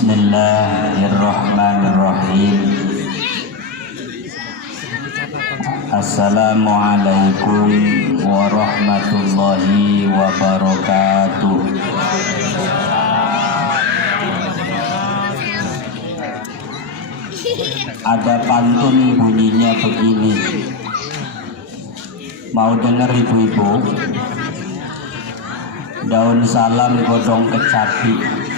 Bismillahirrahmanirrahim. Assalamualaikum warahmatullahi wabarakatuh. Ada pantun bunyinya begini. Mau denger ibu-ibu? Daun salam godong kecapi.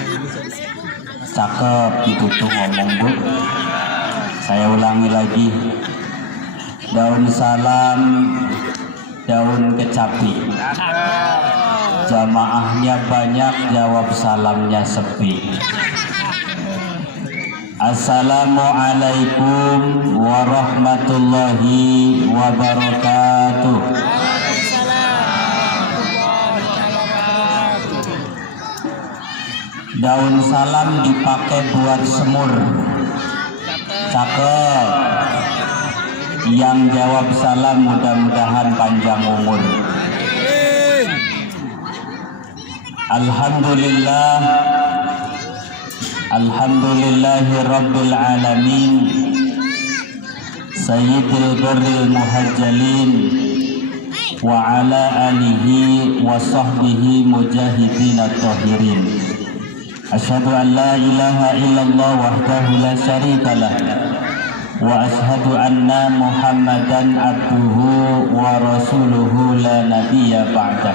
Cakep itu tuh ngomong, Bu. Saya ulangi lagi. Daun salam, daun kecapi. Jamaahnya banyak, jawab salamnya sepi. Assalamualaikum warahmatullahi wabarakatuh. Daun salam dipakai buat semur. Cakep. Yang jawab salam mudah-mudahan panjang umur. Alhamdulillah. Alhamdulillahi rabbil alamin. Sayyidil barril muhajjalin wa ala alihi wa sahbihi mujahidin at-tahirin. Asyhadu an la ilaha illallah wahdahu la syarikalah wa asyhadu anna Muhammadan abduhu wa rasuluhu la nabiyya ba'dah.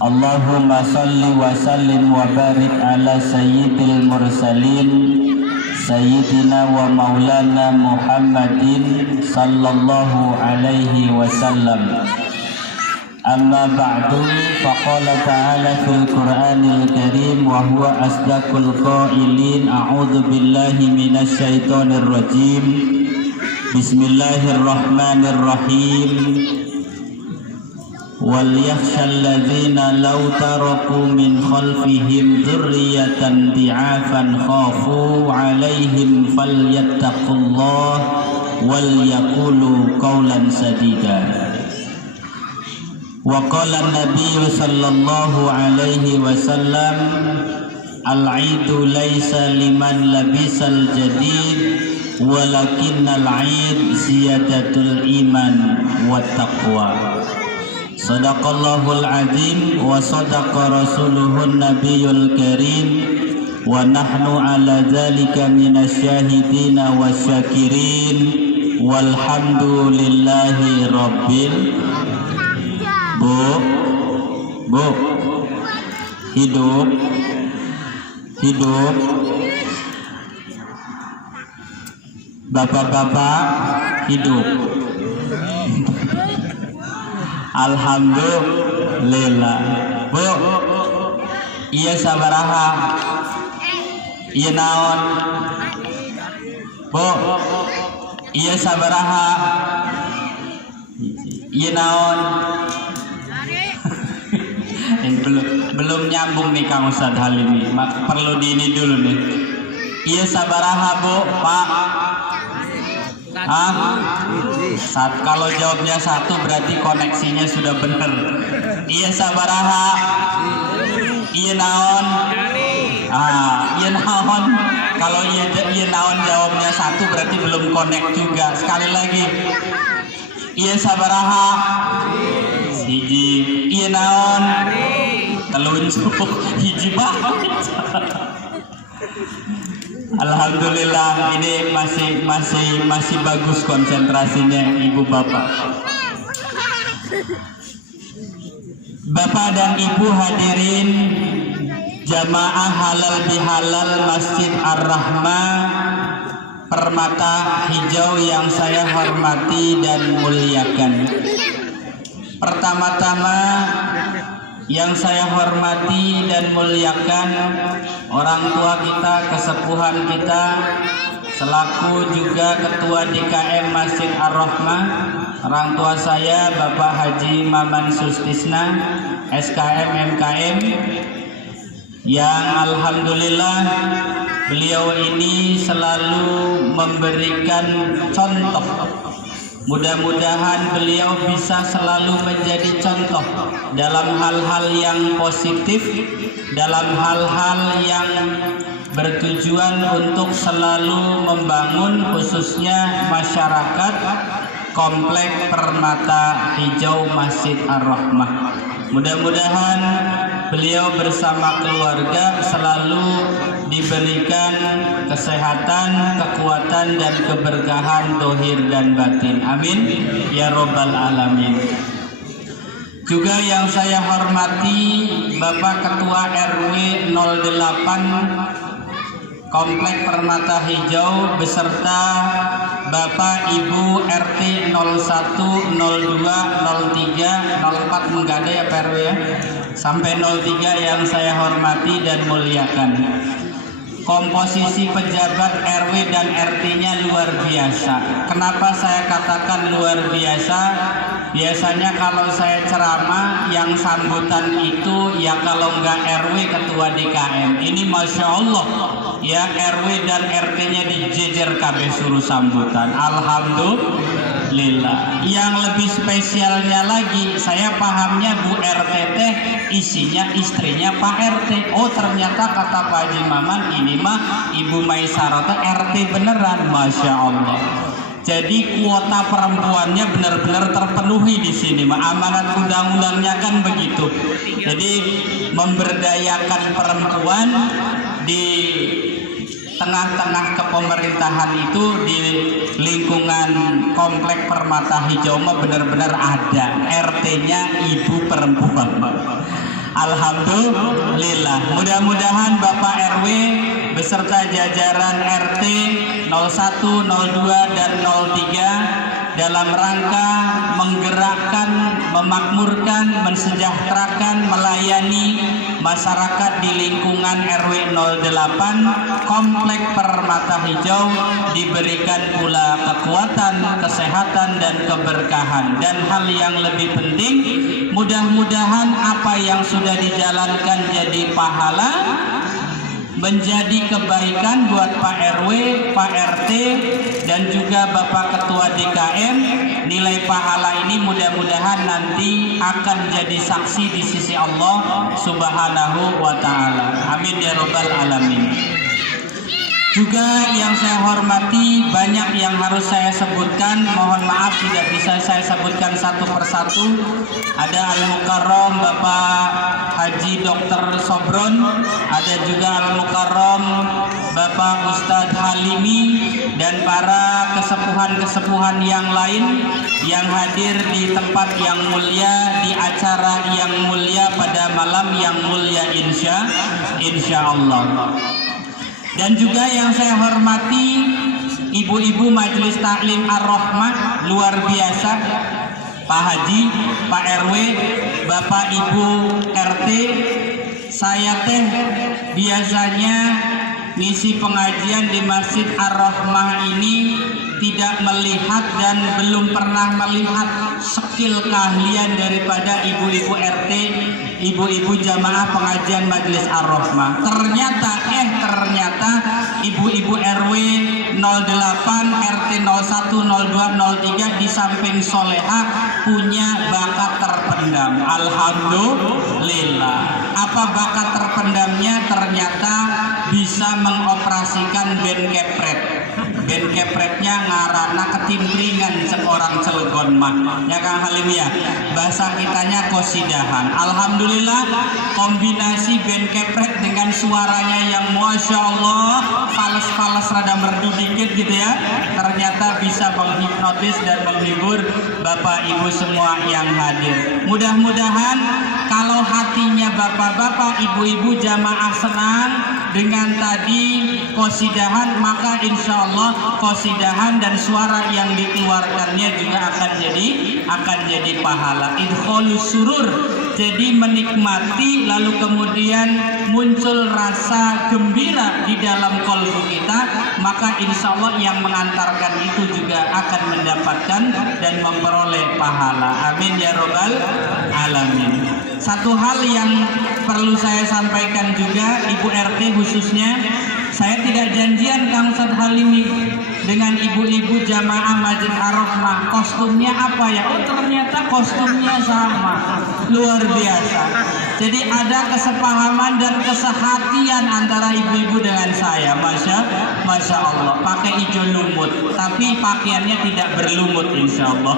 Allahumma salli wa sallim wa barik ala sayyidil mursalin sayyidina wa maulana Muhammadin sallallahu alaihi wasallam. Amma ba'du, faqala ta'ala fil Qur'anil Karim wa huwa asdaqul qailin. A'udzu billahi minasy syaithanir rajim. Bismillahirrahmanirrahim. Wal yakhshal ladzina law taraku min khalfihim dzurriyyatan dhi'afan khafu 'alaihim falyattaqullah wal yaqulu qawlan sadida. Wa qala an-nabiy sallallahu alaihi wasallam, al-'idu laysa liman labisal jadid walakinnal 'id ziyadatul iman wat taqwa. Sadaqallahul azim wa sadaqa rasuluhun nabiyul karim wa nahnu ala dzalika minasyahidina wasyakirin walhamdulillahi rabbil. Bu, hidup, bapak-bapak hidup. Alhamdulillah. Bu, iya sabaraha, iya naon. Bu, iya sabaraha, iya naon. Belum nyambung nih Kang Ustadz Halimi, perlu di ini dulu nih. Iya sabaraha Bu, Pak? Saat kalau jawabnya satu berarti koneksinya sudah benar. Iya sabaraha, iya naon. Iya naon. Kalau iya naon jawabnya satu berarti belum connect juga. Sekali lagi. Iya sabaraha, hiji. Iya naon. Telunjuk hiji banget. Alhamdulillah, ini masih bagus konsentrasinya ibu bapak. Bapak dan ibu hadirin jamaah halal bihalal Masjid Ar-Rahmah Permata Hijau yang saya hormati dan muliakan. Pertama-tama yang saya hormati dan muliakan orang tua kita, kesepuhan kita, selaku juga ketua DKM Masjid Ar-Rahmah, orang tua saya Bapak Haji Maman Sustisna, SKM MKM, yang alhamdulillah beliau ini selalu memberikan contoh. Mudah-mudahan beliau bisa selalu menjadi contoh dalam hal-hal yang positif, dalam hal-hal yang bertujuan untuk selalu membangun khususnya masyarakat Komplek Permata Hijau Masjid Ar-Rahmah. Mudah-mudahan beliau bersama keluarga selalu diberikan kesehatan, kekuatan, dan keberkahan dohir dan batin. Amin ya robbal alamin. Juga yang saya hormati Bapak Ketua RW 08 Komplek Permata Hijau beserta Bapak Ibu RT 01, 02, 03, 04 menggadai ya Pak RW ya, sampai 03 yang saya hormati dan muliakan. Komposisi pejabat RW dan RT-nya luar biasa. Kenapa saya katakan luar biasa? Biasanya kalau saya ceramah yang sambutan itu ya kalau enggak RW ketua DKM. Ini Masya Allah ya, RW dan RT-nya dijejer KB suruh sambutan. Alhamdulillah. Yang lebih spesialnya lagi, saya pahamnya Bu RT teh isinya istrinya Pak RT. Oh ternyata kata Pak Haji Maman ini mah Ibu Maisarota RT beneran. Masya Allah. Jadi kuota perempuannya benar-benar terpenuhi di sini. Amanat undang-undangnya kan begitu. Jadi memberdayakan perempuan di tengah-tengah kepemerintahan itu, di lingkungan Komplek Permata Hijau mah benar-benar ada. RT-nya ibu perempuan. Alhamdulillah. Mudah-mudahan Bapak RW beserta jajaran RT 01, 02, dan 03 dalam rangka menggerakkan, memakmurkan, mensejahterakan, melayani masyarakat di lingkungan RW 08 Komplek Permata Hijau diberikan pula kekuatan, kesehatan, dan keberkahan. Dan hal yang lebih penting, mudah-mudahan apa yang sudah dijalankan jadi pahala, menjadi kebaikan buat Pak RW, Pak RT, dan juga Bapak Ketua DKM. Nilai pahala ini mudah-mudahan nanti akan jadi saksi di sisi Allah Subhanahu wa Ta'ala. Amin ya robbal alamin. Juga yang saya hormati, banyak yang harus saya sebutkan, mohon maaf tidak bisa saya sebutkan satu persatu. Ada Al-Mukarram Bapak Haji Dr. Sobron, ada juga Al-Mukarram Bapak Ustadz Halimi, dan para kesepuhan-kesepuhan yang lain yang hadir di tempat yang mulia, di acara yang mulia pada malam yang mulia insya Allah. Dan juga yang saya hormati ibu-ibu Majelis Taklim Ar-Rahmah luar biasa, Pak Haji, Pak RW, Bapak Ibu RT. Saya teh biasanya ngisi pengajian di Masjid Ar-Rahmah ini tidak melihat dan belum pernah melihat skill keahlian daripada ibu-ibu RT, ibu-ibu jamaah pengajian Majelis Ar-Rahmah. Ternyata ibu-ibu RW 08, RT 01, 02, 03 di samping soleha punya bakat terpendam. Alhamdulillah. Apa bakat terpendamnya? Ternyata bisa mengoperasikan band kepret. Band kepretnya ngarana ketimpringan seorang Cilegon mah. Ya Kang Halim ya. Bahasa kitanya kosidahan. Alhamdulillah, kombinasi band kepret dengan suaranya yang Masya Allah, fales-fales rada merdu dikit gitu ya. Ternyata bisa menghipnotis dan menghibur Bapak Ibu semua yang hadir. Mudah-mudahan kalau hatinya bapak-bapak, ibu-ibu jamaah senang dengan tadi qasidahan, maka insya Allah qasidahan dan suara yang dikeluarkannya juga akan jadi pahala. Idkhalus surur, jadi menikmati lalu kemudian muncul rasa gembira di dalam kolbu kita, maka insya Allah yang mengantarkan itu juga akan mendapatkan dan memperoleh pahala. Amin ya robbal alamin. Satu hal yang perlu saya sampaikan juga, Ibu RT khususnya, saya tidak janjian Kang Ustadz Halimi dengan ibu-ibu jamaah Masjid Ar-Rahmah kostumnya apa ya? Oh ternyata kostumnya sama, luar biasa. Jadi ada kesepahaman dan kesehatian antara ibu-ibu dengan saya. Masya Allah. Pakai hijau lumut, tapi pakaiannya tidak berlumut insya Allah.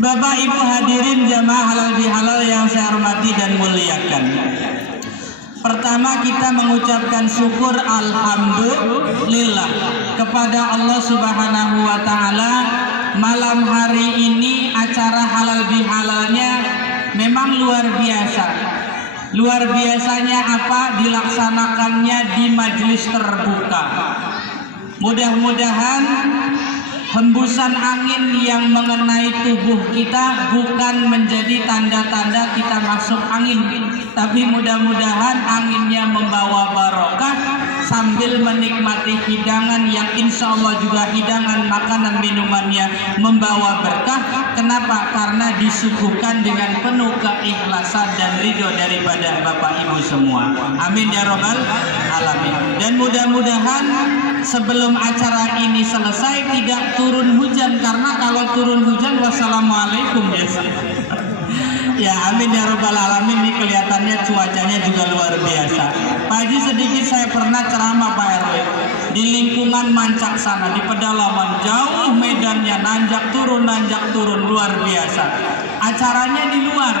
Bapak Ibu hadirin jamaah halal bihalal yang saya hormati dan muliakan. Pertama kita mengucapkan syukur alhamdulillah kepada Allah Subhanahu wa taala. Malam hari ini acara halal bihalalnya memang luar biasa. Luar biasanya apa? Dilaksanakannya di majelis terbuka. Mudah-mudahan hembusan angin yang mengenai tubuh kita bukan menjadi tanda-tanda kita masuk angin, tapi mudah-mudahan anginnya membawa barokah sambil menikmati hidangan yang insya Allah juga hidangan makanan minumannya membawa berkah. Kenapa? Karena disuguhkan dengan penuh keikhlasan dan ridho daripada Bapak Ibu semua. Amin ya robbal alamin. Dan mudah-mudahan sebelum acara ini selesai tidak turun hujan, karena kalau turun hujan wassalamualaikum ya. Ya amin ya robbal alamin. Ini kelihatannya cuacanya juga luar biasa. Pak Haji, sedikit saya pernah ceramah Pak RW di lingkungan Mancak sana, di pedalaman jauh medannya, nanjak turun luar biasa. Acaranya di luar,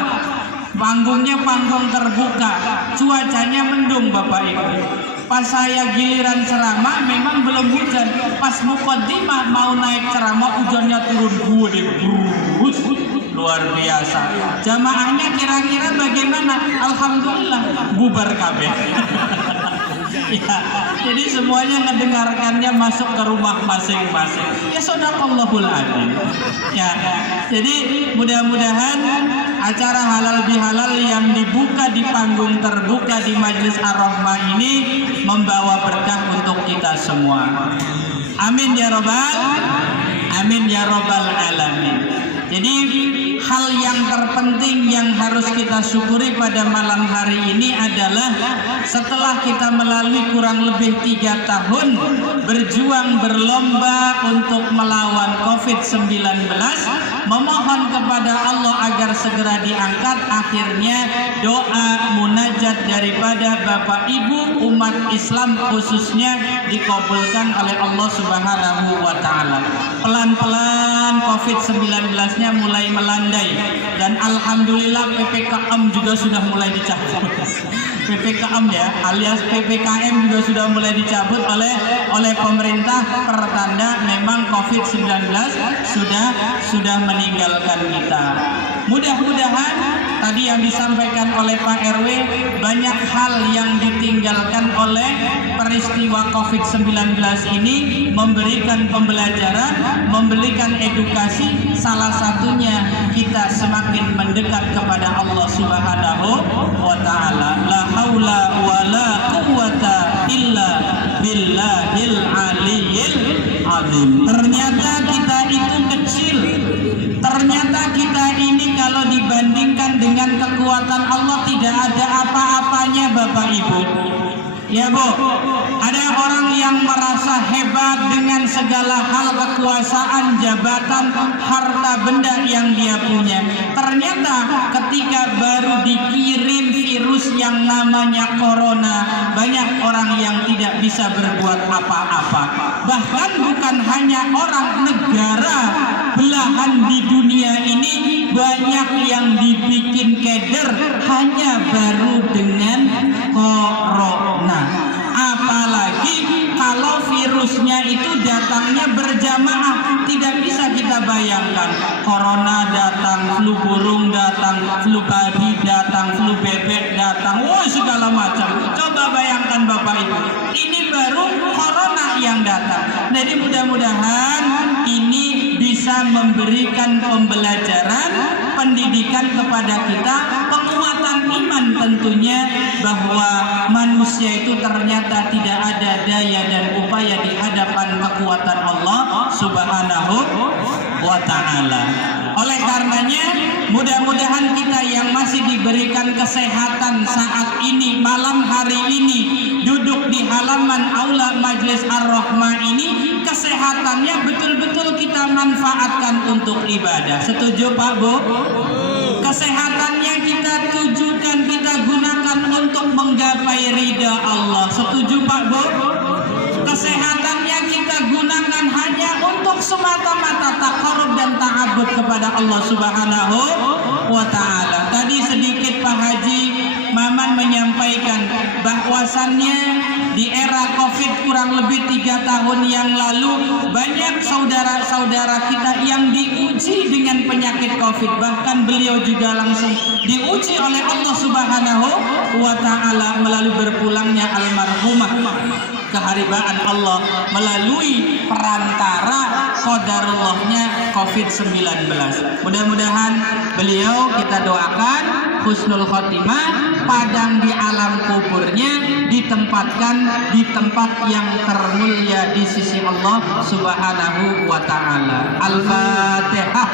panggungnya panggung terbuka, cuacanya mendung Bapak Ibu. Pas saya giliran ceramah memang belum hujan, pas muqaddimah mau naik ceramah hujannya turun gede, luar biasa. Jamaahnya kira-kira bagaimana? Alhamdulillah bubar kabeh. Ya, jadi semuanya mendengarkannya masuk ke rumah masing-masing. Ya shadaqallahul adzim. Ya, jadi mudah-mudahan acara halal bihalal yang dibuka di panggung terbuka di Majelis Ar-Rahmah ini membawa berkah untuk kita semua. Amin ya robbal alamin. Jadi hal yang terpenting yang harus kita syukuri pada malam hari ini adalah setelah kita melalui kurang lebih 3 tahun berjuang berlomba untuk melawan COVID-19, memohon kepada Allah agar segera diangkat, akhirnya doa munajat daripada Bapak Ibu umat Islam khususnya dikabulkan oleh Allah Subhanahu wa taala. Pelan-pelan COVID-19-nya mulai melandai dan alhamdulillah PPKM juga sudah mulai dicabut. PPKM ya, alias PPKM juga sudah mulai dicabut oleh pemerintah, pertanda memang COVID-19 sudah meninggalkan kita. Mudah-mudahan tadi yang disampaikan oleh Pak RW, banyak hal yang ditinggalkan oleh peristiwa COVID-19 ini memberikan pembelajaran, memberikan edukasi. Salah satunya kita semakin mendekat kepada Allah Subhanahu wa taala. La haula wala quwwata illa billahil aliyyil azim. Ternyata kita itu kecil. Ternyata kita ini kalau dibandingkan dengan kekuatan Allah tidak ada apa-apanya Bapak Ibu. Ya Bu, ada orang yang merasa hebat dengan segala hal, kekuasaan, jabatan, harta benda yang dia punya. Ternyata ketika baru dikirim virus yang namanya corona, banyak orang yang tidak bisa berbuat apa-apa. Bahkan bukan hanya orang, negara belahan di dunia ini banyak yang dibikin keder hanya baru dengan corona. Apalagi kalau virusnya itu datangnya berjamaah, tidak bisa kita bayangkan. Corona datang, flu burung datang, flu babi datang, flu bebek datang, segala macam. Coba bayangkan Bapak Ibu, ini baru corona yang datang. Jadi mudah-mudahan ini bisa memberikan pembelajaran, pendidikan kepada kita, penguatan iman tentunya, bahwa manusia itu ternyata tidak ada daya dan upaya di hadapan kekuatan Allah Subhanahu wa ta'ala. Oleh karenanya mudah-mudahan kita yang masih diberikan kesehatan saat ini, malam hari ini duduk di halaman aula Majelis Ar-Rahmah ini, kesehatannya betul-betul kita manfaatkan untuk ibadah. Setuju Pak Bu? Kesehatannya kita tujukan, kita gunakan untuk menggapai ridha Allah. Setuju Pak Bu? Kesehatannya kita gunakan hanya untuk semata-mata taqarrub dan ta'abbud kepada Allah Subhanahu wa Ta'ala. Tadi sedikit Pak Haji Maman menyampaikan bahwasannya di era Covid kurang lebih 3 tahun yang lalu banyak saudara-saudara kita yang diuji dengan penyakit Covid. Bahkan beliau juga langsung diuji oleh Allah Subhanahu wa Ta'ala melalui berpulangnya almarhumah keharibaan Allah melalui perantara qadarullahnya Covid-19. Mudah-mudahan beliau kita doakan husnul khotimah, padang di alam kuburnya ditempatkan di tempat yang termulia di sisi Allah Subhanahu wa Ta'ala. Al-Fatihah.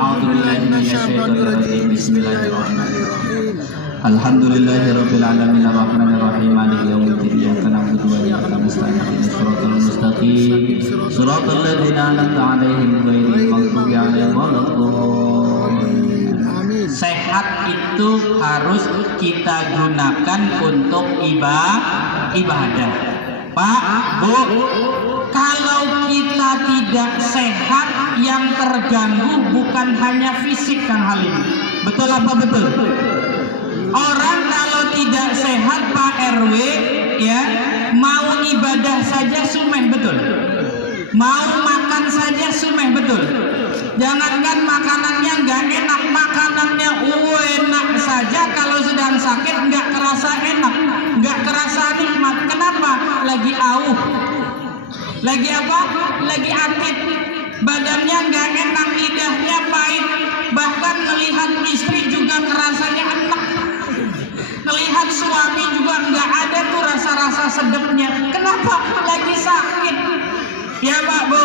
A'udzubillahi minasyaitonir rajim. Bismillahirrahmanirrahim. Alhamdulillahirabbil alamin arrahmanir rahim maliki yaumiddin iyyaka na'budu wa iyyaka nasta'in ihdinas siratal mustaqim siratal ladzina an'amta 'alaihim ghairil maghdubi 'alaihim waladdallin. Sehat itu harus kita gunakan untuk ibadah. Pak, Bu, kalau kita tidak sehat, yang terganggu bukan hanya fisik Kang Halim. Betul apa betul? Orang kalau tidak sehat Pak RW ya, mau ibadah saja sumeh, betul. Mau makan saja sumeh, betul. Jangankan makanannya nggak enak, makanannya enak saja kalau sedang sakit nggak kerasa enak, nggak kerasa nikmat. Kenapa? Lagi auh, lagi apa? Lagi akit, badannya nggak enak, lidahnya pahit, bahkan melihat istri juga kerasanya enak. Melihat suami juga nggak ada tuh rasa-rasa sedapnya. Kenapa? Lagi sakit. Ya Pak Bu,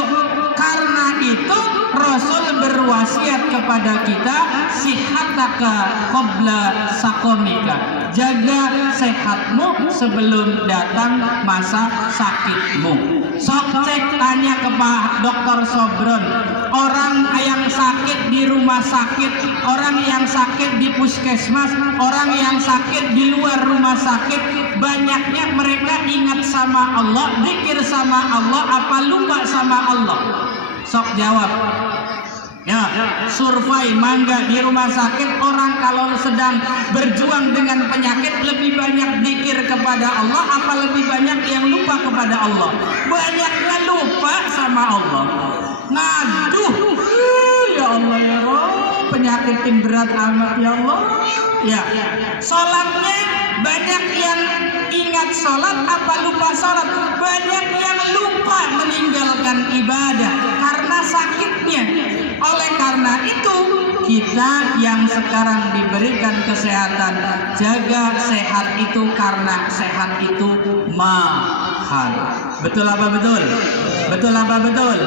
karena itu Rasul berwasiat kepada kita, sihataka qabla sakomika. Jaga sehatmu sebelum datang masa sakitmu. Sok cek tanya ke Pak Dr. Sobron, orang yang sakit di rumah sakit, orang yang sakit di puskesmas, orang yang sakit di luar rumah sakit, banyaknya mereka ingat sama Allah, zikir sama Allah, apa lupa sama Allah? Sok jawab. Ya, survei mangga di rumah sakit, orang kalau sedang berjuang dengan penyakit lebih banyak zikir kepada Allah apa lebih banyak yang lupa kepada Allah? Banyaknya lupa sama Allah. Ngaduh, ya Allah ya Rob, penyakit yang berat amat ya Allah. Ya, sholatnya banyak yang ingat sholat apa lupa sholat? Banyak yang lupa meninggalkan ibadah karena sakitnya. Oleh karena itu kita yang sekarang diberikan kesehatan, jaga sehat itu karena sehat itu mahal. Betul apa betul? Betul apa betul?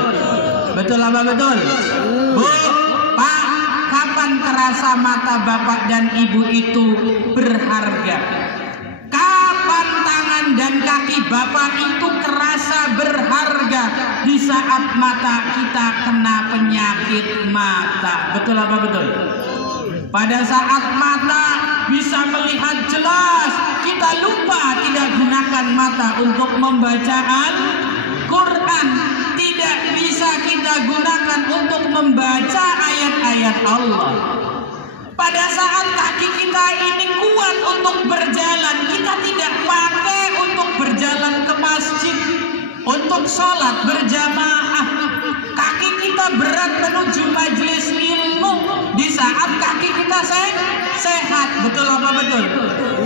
Betul apa betul? Bu, Pak, kapan terasa mata bapak dan ibu itu berharga? Kapan tangan dan kaki bapak itu terasa berharga? Di saat mata kita kena penyakit mata. Betul apa betul? Pada saat mata bisa melihat jelas, kita lupa tidak gunakan mata untuk membaca Al-Quran. Tidak bisa kita gunakan untuk membaca ayat-ayat Allah. Pada saat kaki kita ini kuat untuk berjalan, kita tidak pakai untuk berjalan ke masjid, untuk sholat berjamaah. Kaki kita berat menuju majelis ilmu di saat kaki kita sehat. Betul apa betul?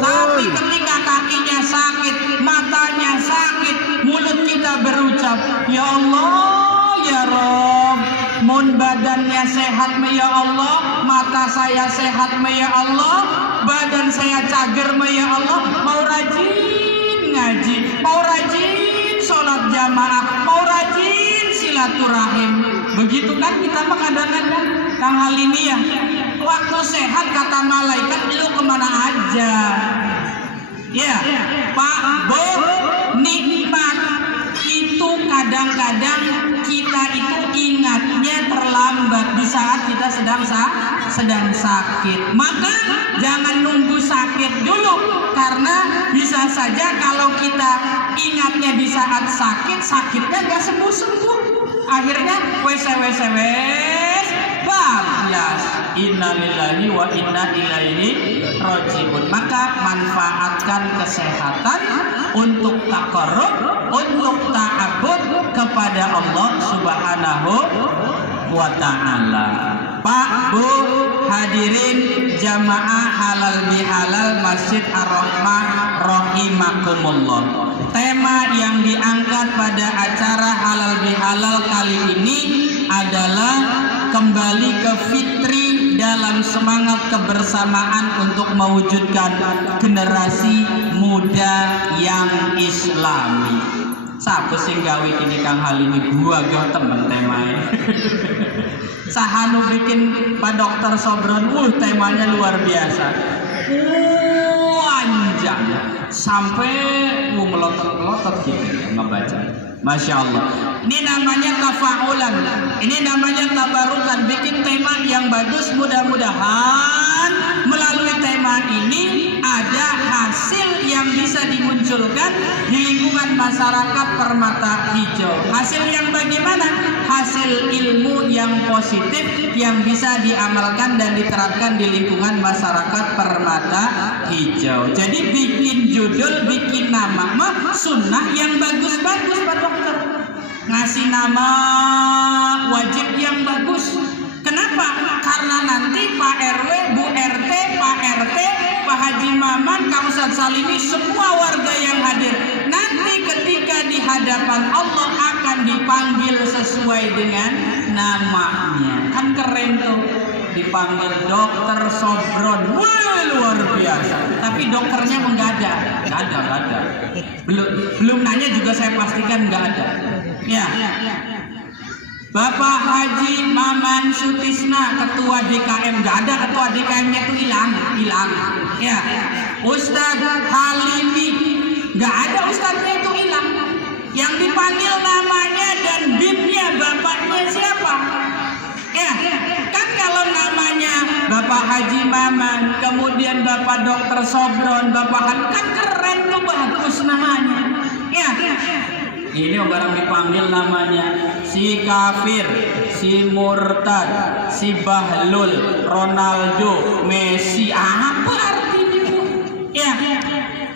Tapi ketika kakinya sakit, matanya sakit, mulut kita berucap, ya Allah ya Rob, mun badannya sehat ya Allah, mata saya sehat ya Allah, badan saya cager ya Allah, mau rajin ngaji, mau rajin sholat jamaah, mau rajin silaturahim. Begitu kan kita mah kadang-kadang Kang Halimi ya, waktu sehat kata malaikat lu kemana aja. Ya Pak Bu, nikmat itu kadang-kadang kita itu ingatnya terlambat di saat kita sedang sedang sakit. Maka jangan nunggu sakit dulu, karena bisa saja kalau kita ingatnya di saat sakit, sakitnya gak sembuh-sembuh. Akhirnya wes bablas. Innalillahi wa inna ilaihi rajiun. Maka manfaatkan kesehatan untuk taqarrub, untuk ta'abbud kepada Allah Subhanahu wa ta'ala. Pak, Bu, hadirin jamaah halal bihalal Masjid Ar-Rahmah rahimakumullah. Tema yang diangkat pada acara halal bihalal kali ini adalah kembali ke fitri dalam semangat kebersamaan untuk mewujudkan generasi muda yang islami. Siapa sing gawe ini Kang Halimi? Gua temen temanya. Sahanu bikin Pak Dokter Sobron, temanya luar biasa. Panjang sampai melotot-melotot gitu ngebaca. Masya Allah. Ini namanya tafaulan, ini namanya tabarukan, bikin tema yang bagus. Mudah-mudahan melalui tema ini ada hasil yang bisa dimunculkan di lingkungan masyarakat Permata Hijau. Hasil yang bagaimana? Hasil ilmu yang positif yang bisa diamalkan dan diterapkan di lingkungan masyarakat Permata Hijau. Jadi bikin judul, bikin nama sunnah yang bagus-bagus Pak Dokter. Ngasih nama wajib yang bagus. Kenapa? Karena nanti Pak RW, Bu RT, Pak RT, Pak Haji Maman, Kang Ustadz Salimi, semua warga yang hadir nanti ketika di hadapan Allah akan dipanggil sesuai dengan namanya. Kan keren tuh, dipanggil Dokter Sobron. Wah, luar biasa. Tapi dokternya nggak ada. Belum nanya juga saya pastikan nggak ada. Ya. Bapak Haji Maman Sutisna, ketua DKM, nggak ada, ketua DKM-nya itu hilang. Ya. Ustadz Halimi, nggak ada, ustadznya itu hilang. Yang dipanggil namanya dan BIM-nya bapaknya siapa? Ya, kan kalau namanya Bapak Haji Maman, kemudian Bapak Dokter Sobron, Bapak kan keren tuh, bagus namanya. Ya. Ini barang dipanggil namanya si kafir, si murtad, si bahlul, Ronaldo, Messi, apa artinya itu? Ya,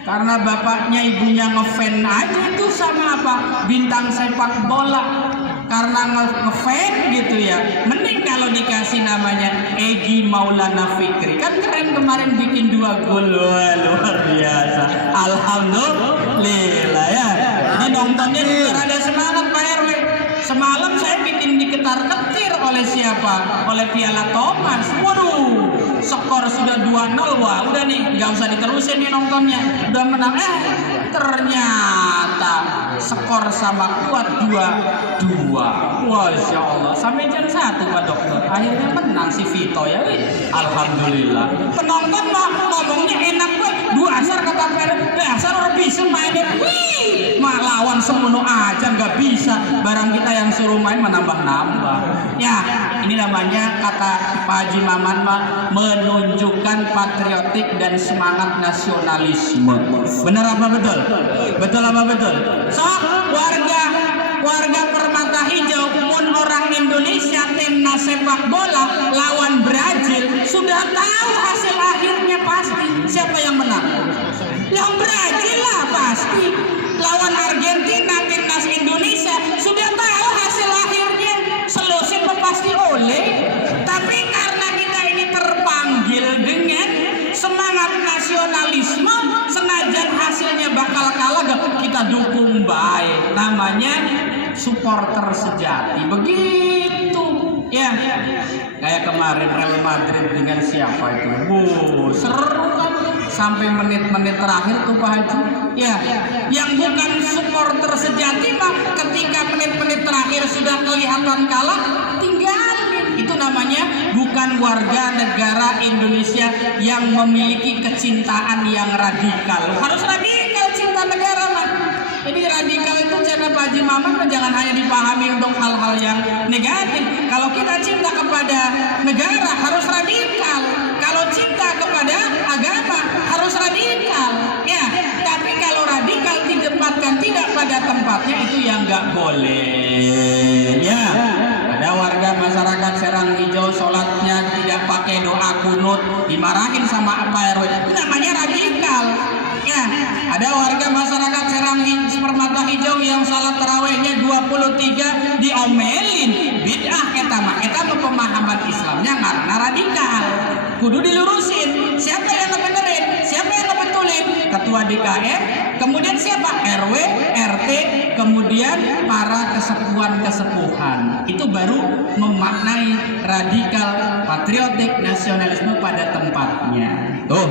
karena bapaknya ibunya ngefan aja tuh sama apa? Bintang sepak bola. Karena ngefan gitu ya. Mending kalau dikasih namanya Egy Maulana Fikri. Kan keren, kemarin bikin 2 gol. Wah, luar biasa. Alhamdulillah ya. Ini nontonnya juga ada semangat Pak RW. Semalam saya bikin diketar-ketir oleh siapa? Oleh Piala Thomas. Waduh, skor sudah 2-0. Wah, udah nih, nggak usah diterusin nih nontonnya. Udah menang. Ternyata skor sama kuat 2-2. Masya Allah. Sampai jam 1 Pak Dokter. Akhirnya menang si Vito ya. Alhamdulillah. Penonton mah ngomongnya enak banget. 2 asar kata Per. Asar orang bisa mainnya. Wih, lawan semuanya aja nggak bisa. Barang kita yang suruh main menambah-nambah. Ya, ini namanya kata Pak Haji Maman menunjukkan patriotik dan semangat nasionalisme. Benar apa betul? Betul apa betul? So, warga Permata Hijau, orang Indonesia timnas sepak bola lawan Brazil sudah tahu hasil akhirnya pasti. Siapa yang menang? Yang Brazil lah pasti. Lawan Argentina timnas Indonesia sudah tahu hasil akhirnya. Selesai pasti oleh. Tapi karena kita ini terpanggil dengan semangat nasionalisme, senajan hasilnya bakal kalah, kita dukung baik. Namanya supporter sejati. Begitu ya. Kayak kemarin Real Madrid dengan siapa itu? Seru kan sampai menit-menit terakhir tuh Pak Haji. Ya, yang bukan supporter sejati mah ketika menit-menit terakhir sudah kelihatan kalah, tinggalin. Itu namanya bukan warga negara Indonesia yang memiliki kecintaan yang radikal. Harus radikal cinta negara mah. Jadi radikal itu cara Pak Haji Maman jangan hanya dipahami untuk hal-hal yang negatif. Kalau kita cinta kepada negara harus radikal. boleh. Ya, ada warga masyarakat Serang Hijau sholatnya tidak pakai doa kunut, dimarahin sama Pak RW. Itu namanya radikal. Ya, ada warga masyarakat Serang Permata Hijau yang salat tarawihnya 23 diomelin, bid'ah eta mah. Eta mah pemahaman Islamnya karena radikal. Kudu dilurusin. Siapa yang ngebenerin? Siapa yang ngebetulin? Ketua DKM, kemudian siapa? RW, RT, kemudian para kesepuhan-kesepuhan. Itu baru memaknai radikal patriotik nasionalisme pada tempatnya. Tuh,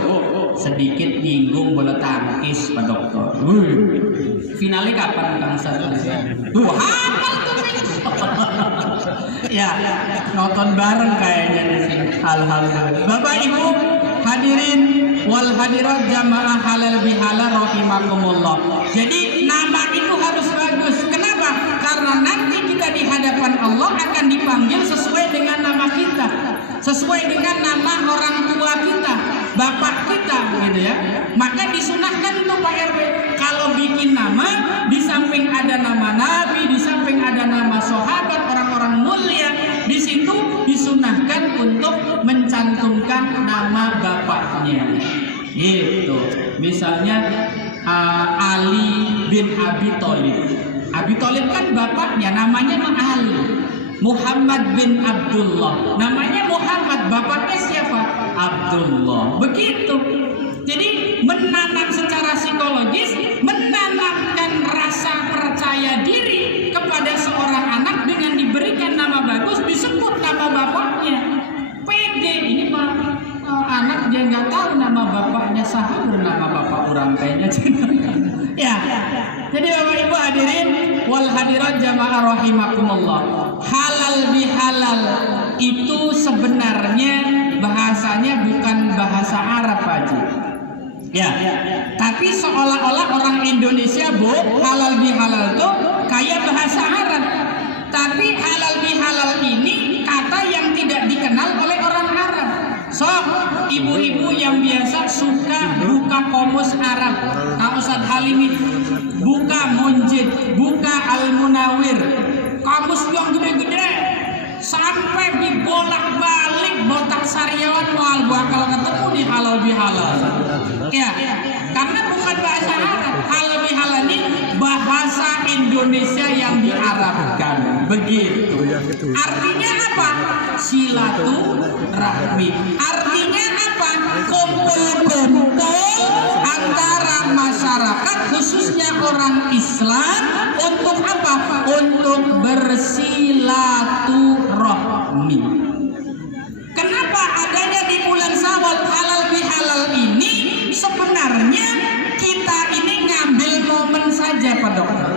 sedikit nyinggung bola tangkis Pak Dokter. Finalnya kapan Kang Ustaz? Tuh, hafal tuh. Ya, nonton bareng kayaknya di sini. Hal-hal Bapak Ibu hadirin wal hadirat jamaah halal bihalal rahimakumullah. Jadi nama itu harus bagus. Kenapa? Karena nanti kita di hadapan Allah akan dipanggil sesuai dengan nama kita, sesuai dengan nama orang tua kita, bapak kita, gitu ya. Maka disunahkan untuk Pak RW kalau bikin nama, di samping ada nama Nabi, di samping ada nama sahabat, orang-orang mulia, di situ disunahkan untuk mencantumkan nama bapaknya. Gitu. Misalnya Ali bin Abi Thalib. Abi Thalib kan bapaknya, namanya Ali. Muhammad bin Abdullah, namanya Muhammad, bapaknya siapa? Abdullah. Begitu. Jadi menanam secara psikologis, menanamkan rasa percaya diri kepada seorang anak dengan diberikan nama bagus, disebut nama bapaknya. Pede ini mah anak dia nggak tahu nama bapaknya, sahur nama bapak orang kayaknya. Ya. Jadi Bapak Ibu hadirin wal hadirat jamaah rahimakumullah. Halal bihalal itu sebenarnya bahasanya bukan bahasa Arab aja. Ya. Tapi seolah-olah orang Indonesia halal bihalal itu kayak bahasa Arab. Tapi halal bihalal ini kata yang tidak dikenal oleh orang Arab. So, ibu-ibu yang biasa suka buka komus Arab, Kang Ustaz Halimi, buka Munjid, buka Al-Munawir, kamus yang gede-gede, sampai dibolak-balik botak sariawan mual bakal ketemu di halal bihalal. Ya, karena bukan bahasa Arab. Halal bihalal ini bahasa Indonesia yang diarabkan. Begitu. Artinya apa? Silaturahmi. Artinya apa? Kumpul-kumpul antara masyarakat, khususnya orang Islam, untuk apa? Untuk bersilaturahmi. Kenapa adanya di bulan Syawal halal bihalal ini? Sebenarnya kita ini ngambil momen saja Pak Dokter.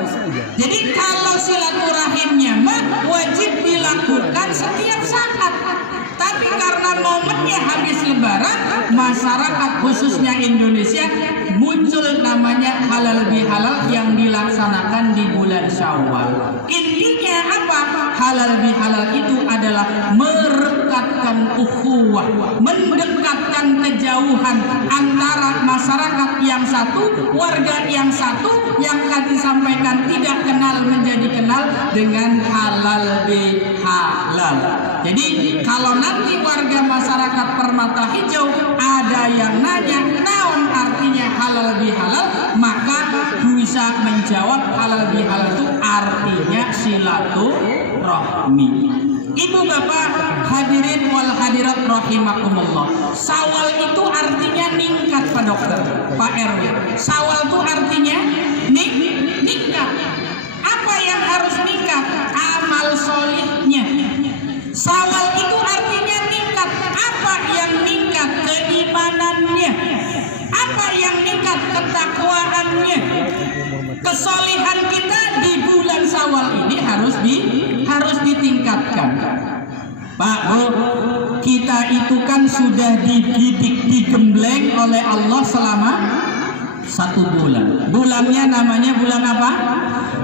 Jadi kalau silaturahimnya wajib dilakukan setiap saat. Tapi karena momennya habis lebaran, masyarakat khususnya Indonesia muncul namanya halal bihalal yang dilaksanakan di bulan Syawal. Intinya apa? Halal bihalal itu adalah merekatkan ukhuwah, mendekatkan kejauhan antara masyarakat yang satu, warga yang satu, yang tadi sampaikan tidak kenal menjadi kenal dengan halal bihalal. Jadi kalau nanti warga masyarakat Permata Hijau ada yang nanya naon artinya halal bihalal, maka bisa menjawab halal bihalal itu artinya silaturahmi. Ibu bapak hadirin wal hadirat rahimakumullah. Syawal itu artinya ningkat Pak Dokter, Pak RW. Syawal itu artinya ningkat. Apa yang harus ningkat? Amal solihnya. Syawal itu artinya ningkat. Apa yang ningkat? Keimanannya. Apa yang ningkat? Ketakwaannya. Kesolihan kita di bulan Syawal ini harus ditingkatkan. Pak Bu, kita itu kan sudah dididik, digembleng oleh Allah selama 1 bulan. Bulannya namanya bulan apa?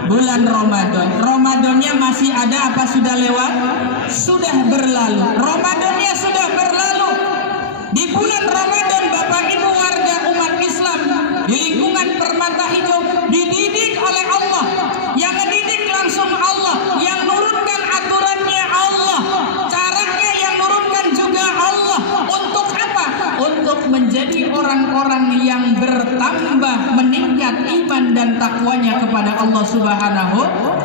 Bulan Ramadan. Ramadannya masih ada apa sudah lewat? Sudah berlalu. Ramadannya sudah berlalu. Di bulan Ramadan Bapak Ibu warga umat Islam di lingkungan Permata Hijau dididik oleh Allah. Yang ngedidik langsung iman dan takwanya kepada Allah Subhanahu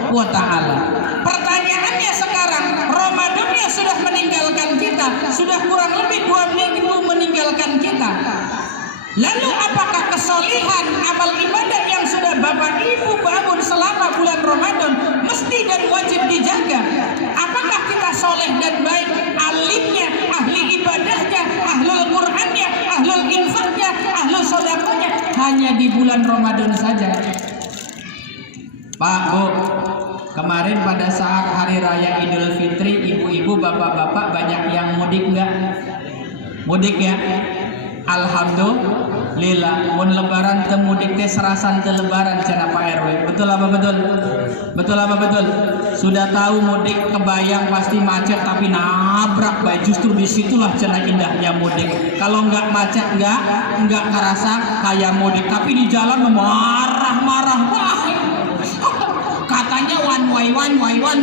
wa Ta'ala. Pertanyaannya sekarang, Ramadannya sudah meninggalkan kita, sudah kurang lebih 2 minggu meninggalkan kita. Lalu apakah kesolihan amal ibadah yang sudah Bapak Ibu bangun selama bulan Ramadan mesti dan wajib dijaga? Apakah kita soleh dan baik, alimnya, ahli ibadahnya, ahlul Qur'annya, ahlul infaknya, ahlul sodakohnya hanya di bulan Ramadan saja? Pak, Bu, kemarin pada saat hari raya Idul Fitri, ibu-ibu, bapak-bapak banyak yang mudik nggak? Mudik ya? Alhamdulillah. Mun lebaran teu mudik teh serasan teu lebaran cenah Pak RW. Betul apa betul? Betul apa betul? Sudah tahu mudik kebayang pasti macet tapi nabrak bae. Justru disitulah cenah indahnya mudik. Kalau nggak macet nggak kerasa kayak mudik. Tapi di jalan marah-marah bae. Katanya one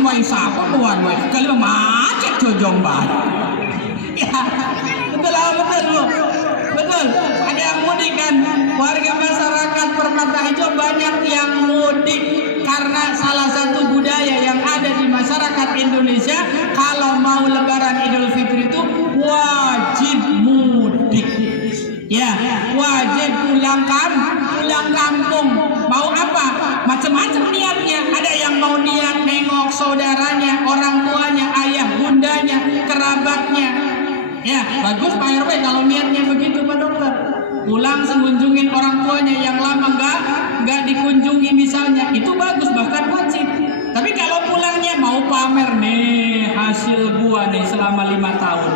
way siapa one way? Kalau macet jojong bae. Ya, betul apa betul Bu? Betul, ada yang mudik kan? Warga masyarakat Permata Hijau banyak yang mudik karena salah satu budaya yang ada di masyarakat Indonesia, kalau mau lebaran Idul Fitri itu wajib mudik. Ya, wajib pulang kampung. Mau apa? Macam-macam niatnya. Ada yang mau niat nengok saudaranya, orang tuanya, ayah bundanya, kerabatnya. Ya, bagus Pak RW kalau niatnya begitu Pak Dokter. Pulang mengunjungin orang tuanya yang lama nggak dikunjungi misalnya, itu bagus bahkan wajib. Tapi kalau pulangnya mau pamer nih hasil gua nih selama 5 tahun,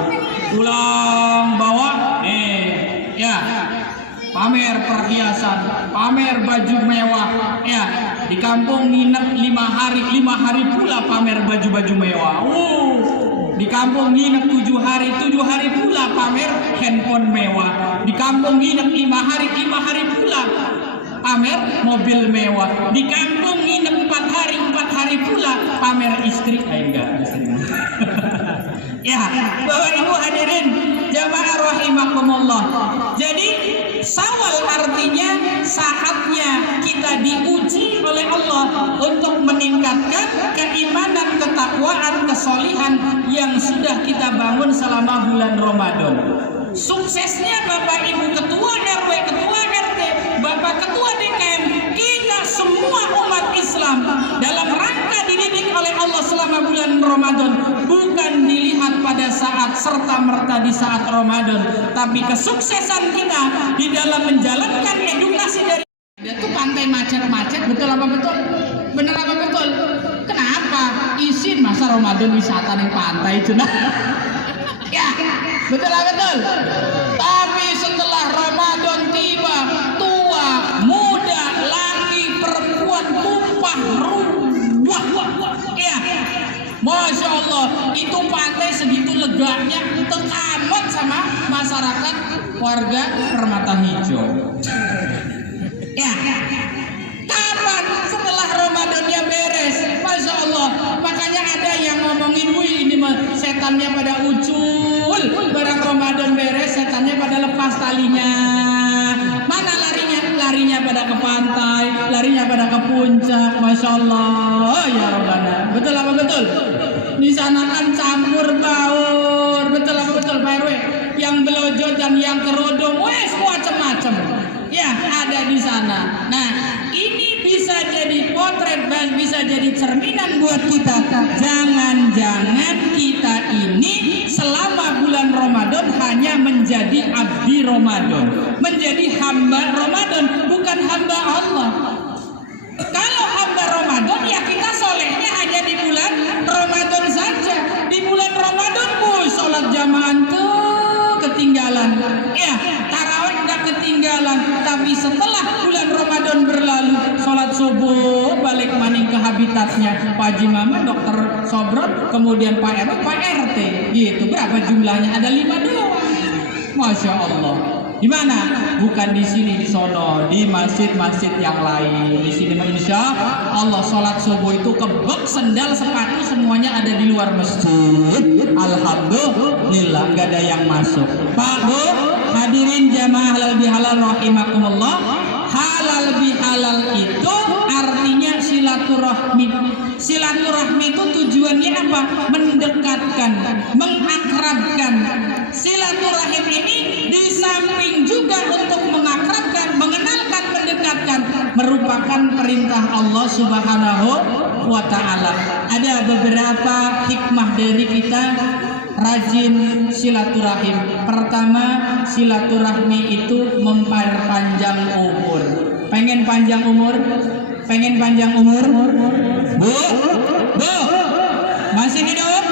pulang bawa ya pamer perhiasan, pamer baju mewah, ya di kampung nginep 5 hari pula pamer baju-baju mewah. Di kampung nginep 7 hari pula pamer handphone mewah. Di kampung nginep 5 hari pula pamer mobil mewah. Di kampung nginep 4 hari pula pamer istri. Enggak, istri. Ya, Bapak Ibu hadirin jamaah rahimakumullah. Jadi Syawal artinya saatnya kita diuji oleh Allah untuk meningkatkan keimanan, ketakwaan, kesolihan yang sudah kita bangun selama bulan Ramadan. Suksesnya Bapak Ibu Ketua RW, Ketua RT, Bapak Ketua DKM, kita semua umat Islam dalam rangka dididik oleh Allah selama bulan Ramadan, bukan dilihat pada saat serta-merta di saat Ramadan, tapi kesuksesan kita di dalam menjalankan edukasi dari itu pantai macet-macet, betul apa betul? Bener apa betul? Kenapa? Izin masa Ramadan wisata di pantai itu nah? Ya, betul apa betul? Tapi setelah Ramadan tiba, tua, muda, laki, perempuan tumpah ruah. Ya, Masya Allah, itu pantai segitu leganya, terkamot sama masyarakat warga Permata Hijau. Ya, kapan setelah Ramadannya beres? Masya Allah, makanya ada yang ngomongin, wih ini mah setannya pada ucul, barang Ramadan beres setannya pada lepas talinya. Mana larinya? Larinya pada ke pantai, larinya pada ke puncak. Masya Allah, ya Rabbana. Betul apa betul? Di sana kan campur baur. Betul apa betul Pak RW? Yang belojo dan yang kerodong, wes macam-macam. Ya, ada di sana. Nah, ini bisa jadi potret dan bisa jadi cerminan buat kita. Jangan-jangan kita ini selama bulan Ramadan hanya menjadi abdi Ramadan, menjadi hamba Ramadan, bukan hamba Allah. Kalau hamba Ramadan ya kita solehnya hanya di bulan Ramadan saja. Di bulan Ramadan sholat jamaah tuh ketinggalan. Ya, tarawih nggak ketinggalan. Tapi setelah bulan Ramadan berlalu, sholat subuh balik maning ke habitatnya. Pak Haji Mama, Dokter Sobrot, kemudian Pak RW, Pak RT. Gitu. Berapa jumlahnya? Ada 5 doang. Masya Allah. Di mana? Bukan di sini, di sono, di masjid-masjid yang lain. Di sini insya Allah sholat subuh itu kebek, sendal, sepatu semuanya ada di luar masjid. Alhamdulillah, nggak ada yang masuk. Pak Bu, hadirin jamaah halal bihalal rahimakumullah. Hal halal bihalal itu artinya silaturahmi. Silaturahmi itu tujuannya apa? Mendekatkan, mengakrabkan. Silaturahim ini di samping juga untuk mengakrabkan, mengenalkan, mendekatkan, merupakan perintah Allah Subhanahu wa Ta'ala. Ada beberapa hikmah dari kita rajin silaturahim. Pertama, silaturahmi itu memperpanjang umur. Pengen panjang umur? Pengen panjang umur? Bu? Masih hidup?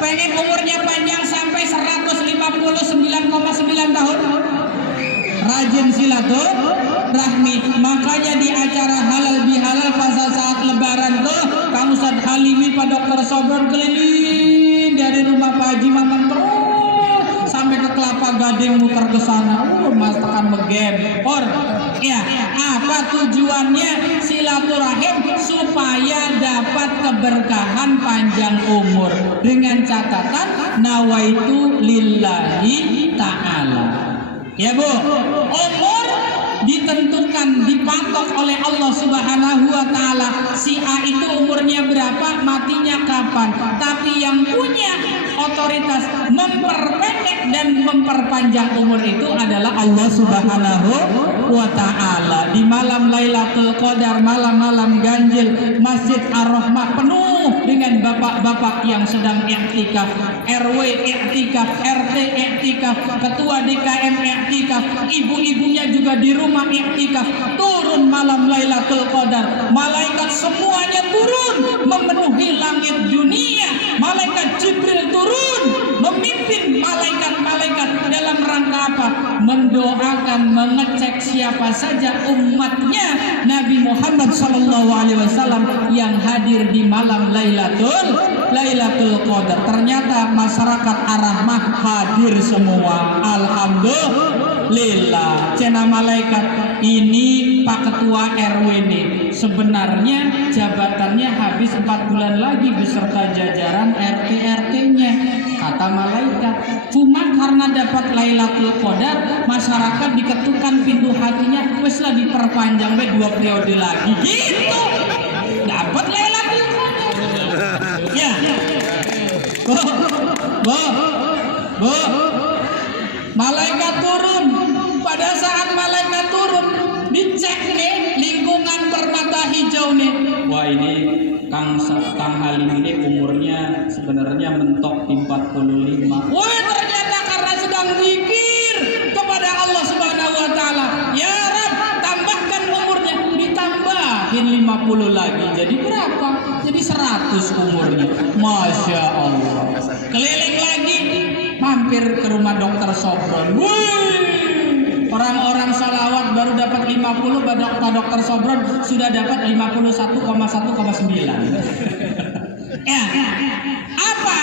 Pengen umurnya panjang sampai 159,9 tahun? Rajin silaturahmi. Makanya di acara halal bihalal pas saat lebaran tuh Kang Ustadz Halimi, Pak Dokter Sobron keliling dari rumah Pak Haji Maman terus sampai ke Kelapa Gading muter ke sana. Mas tekan megen. Ya, apa tujuannya silaturahim? Supaya dapat keberkahan panjang umur dengan catatan nawaitu lillahi ta'ala. Ya Bu, umur ditentukan, dipatok oleh Allah Subhanahu wa Ta'ala. Si A itu umurnya berapa, matinya kapan. Tapi yang punya otoritas memperpendek dan memperpanjang umur itu adalah Allah Subhanahu wa Ta'ala. Di malam Lailatul Qadar, malam-malam ganjil, Masjid Ar-Rahmah penuh dengan bapak-bapak yang sedang i'tikaf, RW i'tikaf, RT i'tikaf, ketua DKM i'tikaf, ibu-ibunya juga di rumah i'tikaf. Turun malam Lailatul Qadar, malaikat semuanya turun memenuhi langit dunia. Malaikat Jibril turun memimpin malaikat-malaikat dalam rangka apa? Mendoakan, mengecek siapa saja umatnya Nabi Muhammad SAW yang hadir di malam Lailatul Qadar. Ternyata masyarakat Ar-Rahmah hadir semua. Alhamdulillah. Cena malaikat ini Pak Ketua RW nih. Sebenarnya jabatannya habis 4 bulan lagi beserta jajaran RT-RT-nya. Kata malaikat, cuma karena dapat Lailatul Qadar, masyarakat diketukan pintu hatinya, weslah diperpanjang 2 periode lagi. Gitu. Dapat Lailatul Qadar. Ya. Bu. Malaikat turun. Pada saat malaikat turun, dicek nih lingkungan Permata Hijau nih. Wah, ini Kang Halim ini umurnya sebenarnya mentok di 45. Wah, ternyata karena sedang zikir kepada Allah Subhanahu wa Ta'ala. Ya Rabb, tambahkan umurnya. Ditambahin 50 lagi. Jadi berapa? Jadi 100 umurnya. Masya Allah. Keliling lagi, mampir ke rumah Dokter Sobron. Wih, orang-orang salawat baru dapat 50, Pak Dokter Sobron sudah dapat 51,1,9. Ya, apa?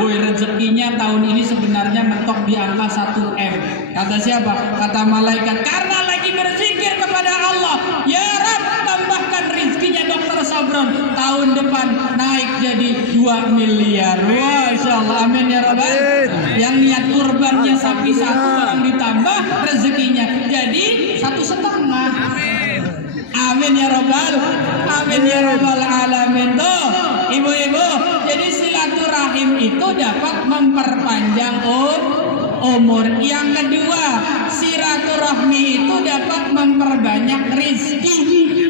Woi, rezekinya tahun ini sebenarnya mentok di angka 1M. Kata siapa? Kata malaikat. Karena lagi berzikir kepada Allah. Ya Rabb, tambahkan rezekinya Dokter Sobron. Tahun depan naik jadi 2 miliar. Masya Allah, amin ya Rabbal. Yang niat kurbannya sapi 1 barang ditambah rezekinya jadi 1,5. Amin ya Rabbal. Amin ya Rabbal alamin. Tuh, ibu-ibu, jadi silaturahim itu dapat memperpanjang umur. Yang kedua, silaturahmi itu dapat memperbanyak rezeki.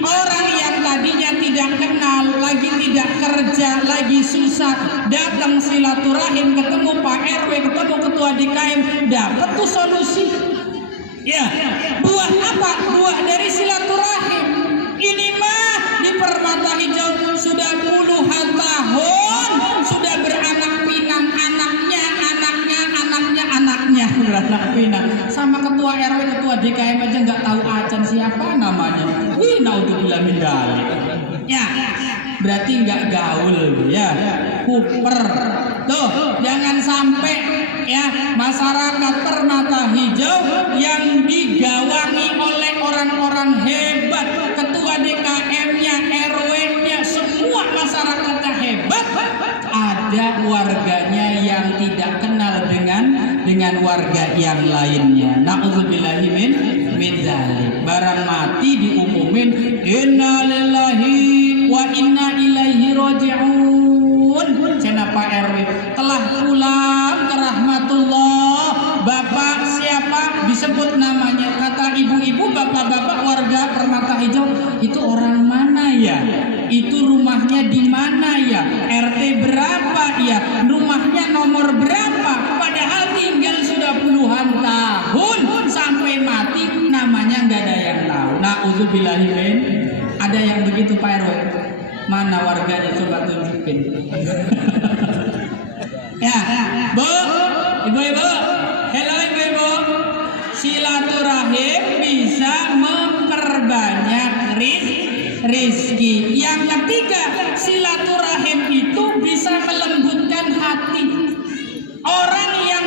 Orang yang tadinya tidak kenal, lagi tidak kerja, lagi susah, datang silaturahim, ketemu Pak RW, ketemu ketua DKM, dapat tuh solusi. Ya, buah apa? Buah dari silaturahim. Ini mah di Permata Hijau sudah puluhan tahun, sudah beranak pinang, anaknya beranak pinang. Sama ketua RW, ketua DKM aja nggak tahu acan siapa namanya. Wih, naudzubillah min dzalik. Ya, berarti nggak gaul ya, kuper. Tuh, jangan sampai ya masyarakat Permata Hijau yang digawangi oleh orang-orang hebat, ketua DKM-nya, RW-nya, semua masyarakatnya hebat, ada warganya yang tidak kenal dengan warga yang lainnya. Nauzubillahi min min dzalik. Barang mati diumumin inna lillahi wa inna ilaihi raji'un. Cenah Pak RW telah pulang ke rahmatullah. Bapak siapa disebut namanya, kata ibu-ibu, bapak-bapak warga Permata Hijau, itu orang mana ya? Itu rumahnya di mana ya? RT berapa ya? Rumahnya nomor berapa? Padahal tinggal sudah puluhan tahun sampai mati, namanya nggak ada yang tahu. Na'udzubillahimin. Ada yang begitu Pak RW? Mana warganya, coba tunjukin. Ya, Bu, ibu-ibu, halo ibu-ibu. Silaturahim bisa memperbanyak rizki. Yang ketiga, silaturahim itu bisa melembutkan hati. Orang yang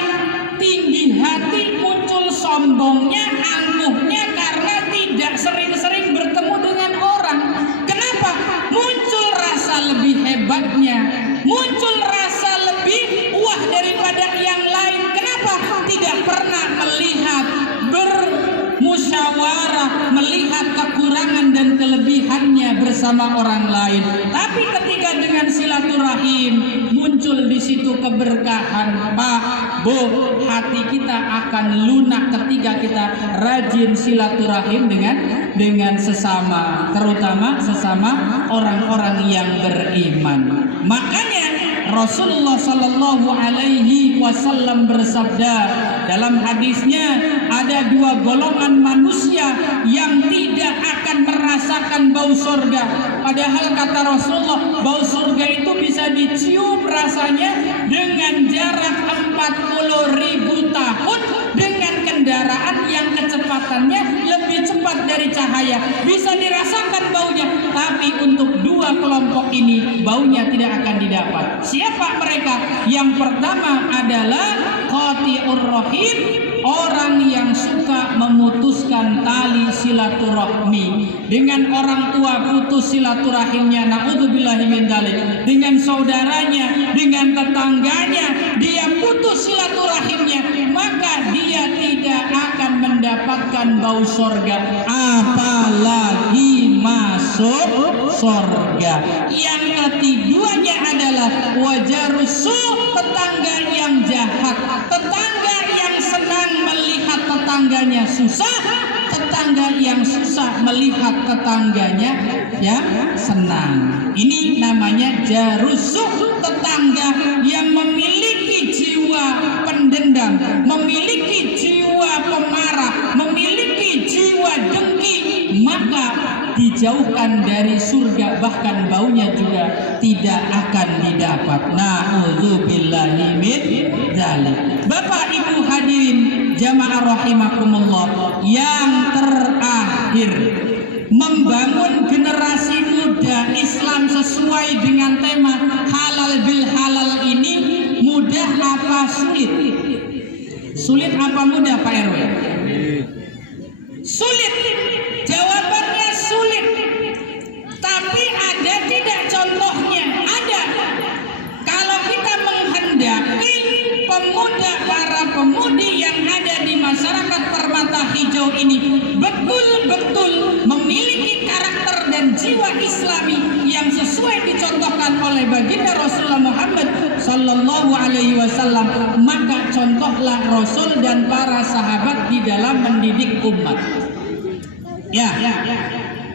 tinggi hati muncul sombongnya, angkuhnya karena tidak sering-sering bertemu dengan orang. Kenapa? Muncul rasa lebih hebatnya, muncul rasa lebih wah daripada yang lain. Kenapa? Tidak pernah melihat, bermusyawarah, melihat kekurangan dan kelebihannya bersama orang lain. Tapi ketika dengan silaturahim muncul di situ keberkahan. Pak, Bu, hati kita akan lunak ketika kita rajin silaturahim dengan sesama, terutama sesama orang-orang yang beriman. Makanya Rasulullah Sallallahu Alaihi Wasallam bersabda dalam hadisnya, ada dua golongan manusia yang tidak akan merasakan bau surga. Padahal kata Rasulullah, bau surga itu bisa dicium rasanya dengan jarak 40.000 tahun dengan kendaraan yang kecepatannya lebih cepat dari cahaya. Bisa dirasakan baunya, tapi untuk dua kelompok ini baunya tidak akan didapat. Siapa mereka? Yang pertama adalah qati'ur rahim, orang yang suka memutuskan tali silaturahmi. Dengan orang tua putus silaturahimnya, naudzubillahi min dzalik. Dengan saudaranya, dengan tetangganya, dia putus silaturahimnya, maka dia tidak akan mendapatkan bau surga, apalagi masuk surga. Yang ketiganya adalah wajarusu, tetangga yang jahat, tetangga yang senang melihat tetangganya susah, tetangga yang susah melihat tetangganya yang senang. Ini namanya jarusuh, tetangga yang memiliki jiwa pendendam, memiliki jiwa pemarah, memiliki jiwa dengki, maka dijauhkan dari surga, bahkan baunya juga tidak akan didapat. Na'udzubillahi min dzalik. Bapak Ibu hadirin jamaah rahimakumullah, yang terakhir, membangun generasi muda Islam sesuai dengan tema halal bil halal ini mudah apa sulit? Sulit apa mudah Pak RW? Sulit. Jawabannya sulit. Tapi ada tidak contohnya? Ada. Kalau kita menghendaki pemuda, para pemudi yang ada di masyarakat Permata Hijau ini betul-betul memiliki karakter dan jiwa Islami yang sesuai dicontohkan oleh baginda Rasulullah Muhammad Sallallahu Alaihi Wasallam, maka contohlah Rasul dan para sahabat di dalam mendidik umat. Ya,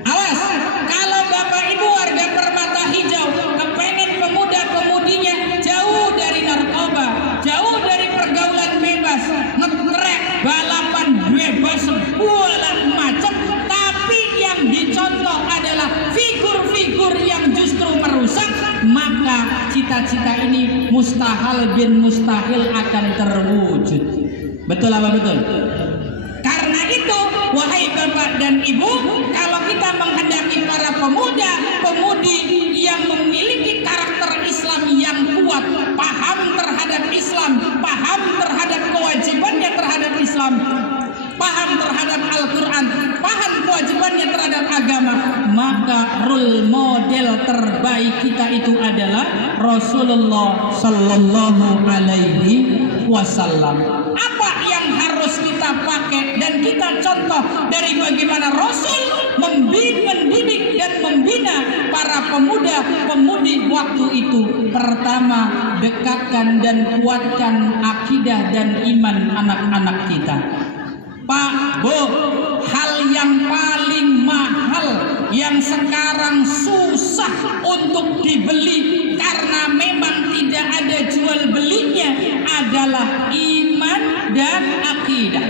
awas kalau Bapak Ibu warga Permata Hijau kepengen pemuda-pemudinya jauh dari narkoba, jauh dari pergaulan bebas, ngetrek, balapan bebas, segala macam, tapi yang dicontoh adalah figur-figur yang justru merusak, maka cita-cita ini mustahil bin mustahil akan terwujud. Betul apa betul? Karena itu, wahai Bapak dan Ibu, kalau kita menghendaki para pemuda, pemudi yang memiliki karakter Islam yang kuat, paham terhadap Islam, paham terhadap kewajibannya terhadap Islam, paham terhadap Al-Quran, paham kewajibannya terhadap agama, maka role model terbaik kita itu adalah Rasulullah Sallallahu Alaihi Wasallam. Apa yang harus kita pakai dan kita contoh dari bagaimana Rasul mendidik dan membina para pemuda-pemudi waktu itu. Pertama, dekatkan dan kuatkan akidah dan iman anak-anak kita. Pak, Bu, hal yang paling mahal yang sekarang susah untuk dibeli karena memang tidak ada jual belinya adalah iman dan akidah.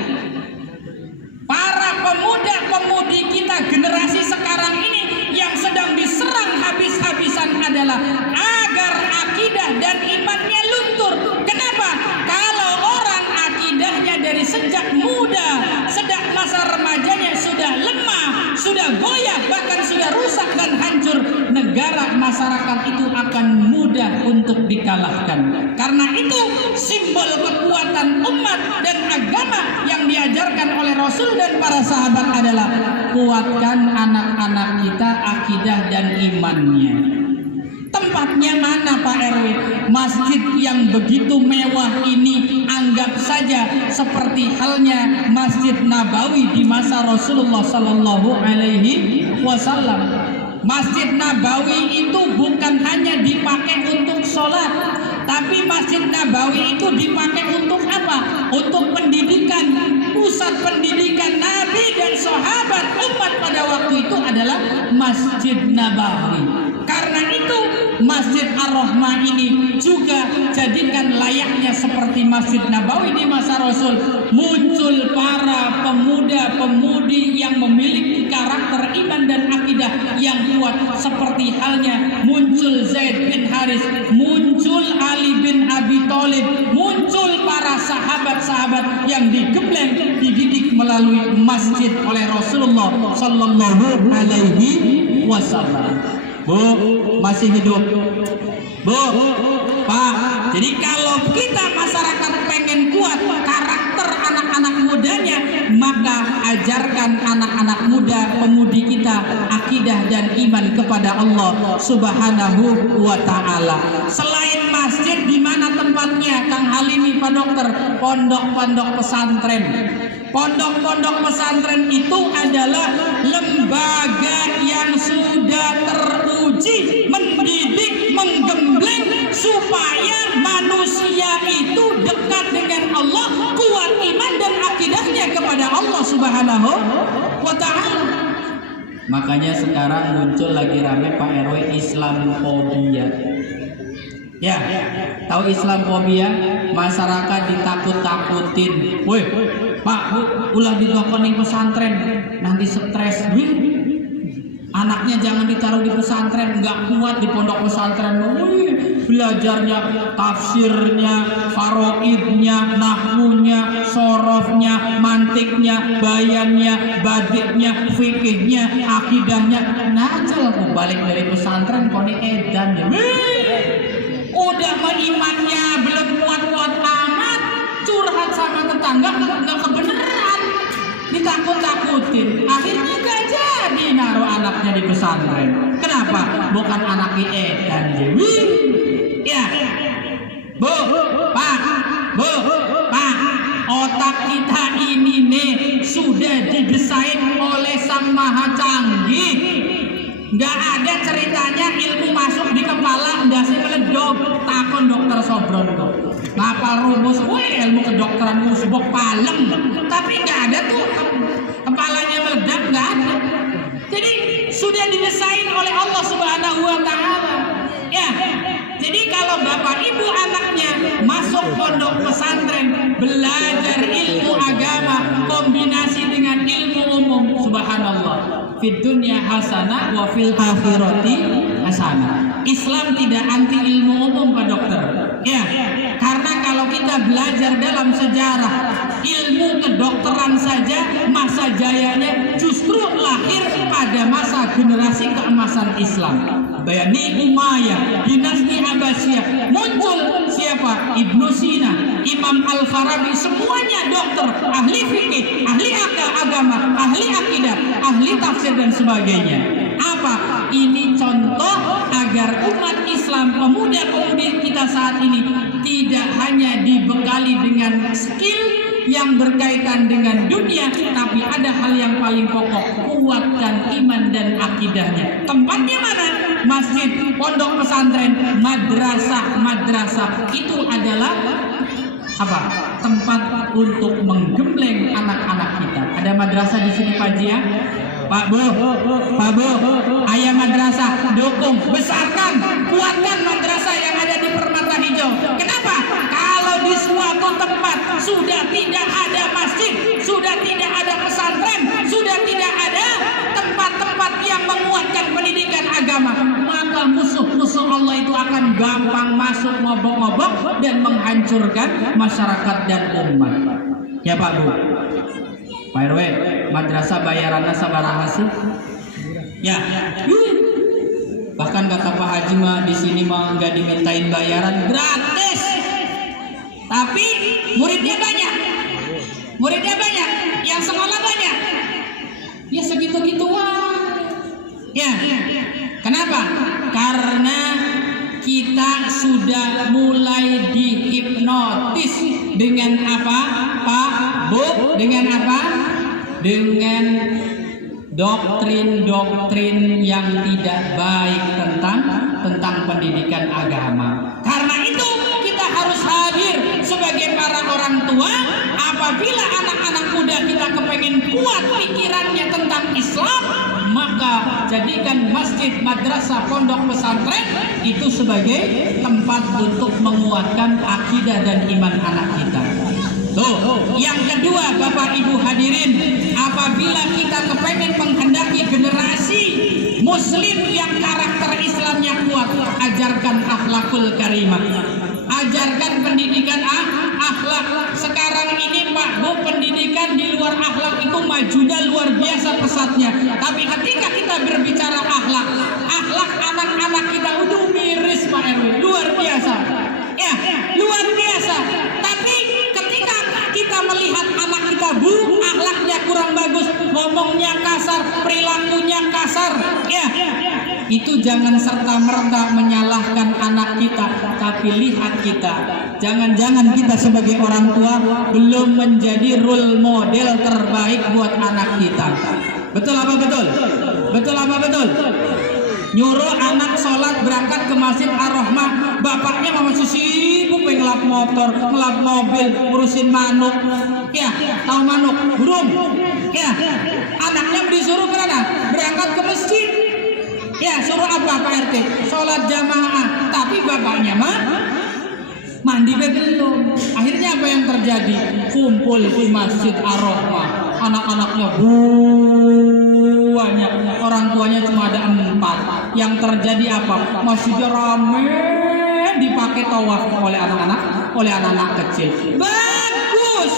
Para pemuda-pemudi kita generasi sekarang ini yang sedang diserang habis-habisan adalah agar akidah dan imannya luntur. Kenapa? Kalau orang akidahnya dari sejak muda, sejak masa remajanya sudah lemah, sudah goyah, bahkan sudah rusak dan hancur, negara masyarakat itu akan mudah untuk dikalahkan. Karena itu simbol kekuatan umat dan agama yang diajarkan oleh Rasul dan para sahabat adalah kuatkan anak-anak kita akidah dan imannya. Tempatnya mana Pak RW? Masjid yang begitu mewah ini anggap saja seperti halnya Masjid Nabawi di masa Rasulullah Sallallahu Alaihi Wasallam. Masjid Nabawi itu bukan hanya dipakai untuk sholat, tapi Masjid Nabawi itu dipakai untuk apa? Untuk pendidikan. Pusat pendidikan Nabi dan sahabat umat pada waktu itu adalah Masjid Nabawi. Karena itu Masjid Ar-Rahmah ini juga jadikan layaknya seperti Masjid Nabawi di masa Rasul. Muncul para pemuda-pemudi yang memiliki karakter iman dan akidah yang kuat, seperti halnya muncul Zaid bin Haris, muncul Ali bin Abi Thalib, muncul para sahabat-sahabat yang digembleng dididik melalui masjid oleh Rasulullah Sallallahu Alaihi Wasallam. Bu, masih hidup? Bu, Pak. Jadi kalau kita masyarakat pengen kuat karakter anak-anak mudanya, maka ajarkan anak-anak muda pemudi kita akidah dan iman kepada Allah Subhanahu wa Ta'ala. Selain masjid, di mana tempatnya Kang Halimi, Pak Dokter? Pondok-pondok pesantren. Pondok-pondok pesantren itu adalah lembaga yang sudah teruji mendidik, menggembleng supaya manusia itu dekat dengan Allah, kuat iman dan akidahnya kepada Allah Subhanahu wa Ta'ala. Makanya sekarang muncul lagi rame Pak RW Islamofobia. Ya, tahu Islamofobia? Masyarakat ditakut-takutin. Woi, Pak, Bu, ulah didokon ning pesantren, nanti stres. Anaknya jangan ditaruh di pesantren, nggak kuat di pondok pesantren. Belajarnya, tafsirnya, faraidnya, nahwunya, sorofnya, mantiknya, bayannya, badiknya, fikihnya, akidahnya. Najal aku balik dari pesantren koni edan. Udah imannya belum kuat-kuat amat, curhat sama tetangga nggak kebenaran, ditakut-takutin, akhirnya gak jadi naruh anaknya di pesantren. Kenapa? Bukan anaknya edan jadi. Ya, Bu, Pak, otak kita ini nih sudah didesain oleh Sang Maha Canggih. Nggak ada ceritanya ilmu masuk di kepala ndase meledok. Takon dokter Sobron kok ngapal rumus, ilmu kedokteran musbok palem, tapi nggak ada tuh kepalanya meledak, nggak ada. Jadi sudah didesain oleh Allah Subhanahu wa Ta'ala. Ya, jadi kalau bapak ibu anaknya masuk pondok pesantren, belajar ilmu agama kombinasi dengan ilmu umum, subhanallah, fid dunya hasanah wa fil akhirati hasanah. Islam tidak anti ilmu umum Pak Dokter. Ya, karena kalau kita belajar dalam sejarah ilmu kedokteran saja, masa jayanya justru lahir pada masa generasi keemasan Islam. Bani Umayyah, dinasti Abbasiyah, muncul siapa? Ibnu Sina, Imam Al-Farabi, semuanya dokter, ahli fikih, ahli agama, ahli akidah, ahli tafsir dan sebagainya. Apa? Ini contoh agar umat Islam, pemuda-pemudi kita saat ini tidak hanya dibekali dengan skill, yang berkaitan dengan dunia, tapi ada hal yang paling pokok, kuatkan iman dan akidahnya. Tempatnya mana? Masjid, pondok pesantren, madrasah itu adalah apa? Tempat untuk menggembleng anak-anak kita. Ada madrasah di sini Pak Ji ya? Pak Bu, ayah madrasah, dukung, besarkan, kuatkan madrasah yang ada di Permata Hijau. Kenapa? Kalau di suatu tempat sudah tidak ada masjid, sudah tidak ada pesantren, sudah tidak ada tempat-tempat yang menguatkan pendidikan agama, maka musuh-musuh Allah itu akan gampang masuk, ngobok-ngobok dan menghancurkan masyarakat dan umat. Ya Pak Bu, Pak RW, madrasah bayarannya sabaraha sih? Ya, bahkan kata Pak Haji mah di sini mah nggak dimintain bayaran, gratis. Tapi muridnya banyak, yang sekolah banyak. Ya segitu-gituan. Ya, kenapa? Karena kita sudah mulai dihipnotis dengan apa, Pak Bu? Dengan apa? Dengan doktrin-doktrin yang tidak baik tentang pendidikan agama. Karena itu kita harus hadir sebagai para orang tua. Apabila anak-anak muda kita kepengen kuat pikirannya tentang Islam, maka jadikan masjid, madrasah, pondok pesantren itu sebagai tempat untuk menguatkan akidah dan iman anak kita. Tuh, yang kedua Bapak Ibu hadirin, apabila kita kepengen menghendaki generasi muslim yang karakter Islamnya kuat, ajarkan akhlakul karimah, ajarkan pendidikan akhlak. Sekarang ini Pak Bu, pendidikan di luar akhlak itu majunya luar biasa pesatnya. Tapi ketika kita berbicara akhlak anak-anak kita udah miris Pak RW, luar biasa. Ya, luar biasa. Tapi ketika kita melihat anak kita buruk, akhlaknya kurang bagus, ngomongnya kasar, perilakunya kasar, ya, itu jangan serta-merta menyalahkan anak kita, tapi lihat kita. Jangan-jangan kita sebagai orang tua belum menjadi role model terbaik buat anak kita. Betul apa betul? Betul apa betul? Nyuruh anak sholat berangkat ke Masjid Ar-Rahmah, bapaknya masih sibuk ngelap motor, ngelap mobil, ngurusin manuk. Ya, tahu manuk, burung. Ya, anaknya disuruh kemana? Berangkat ke masjid. Ya, suruh apa Pak RT? Sholat jamaah. Tapi bapaknya mah mandi belum. Akhirnya apa yang terjadi? Kumpul di Masjid Ar-Rahmah, anak-anaknya banyak, orang tuanya cuma ada 4. Yang terjadi apa? Masjidnya rame, dipakai tawaf oleh anak-anak kecil. Bagus.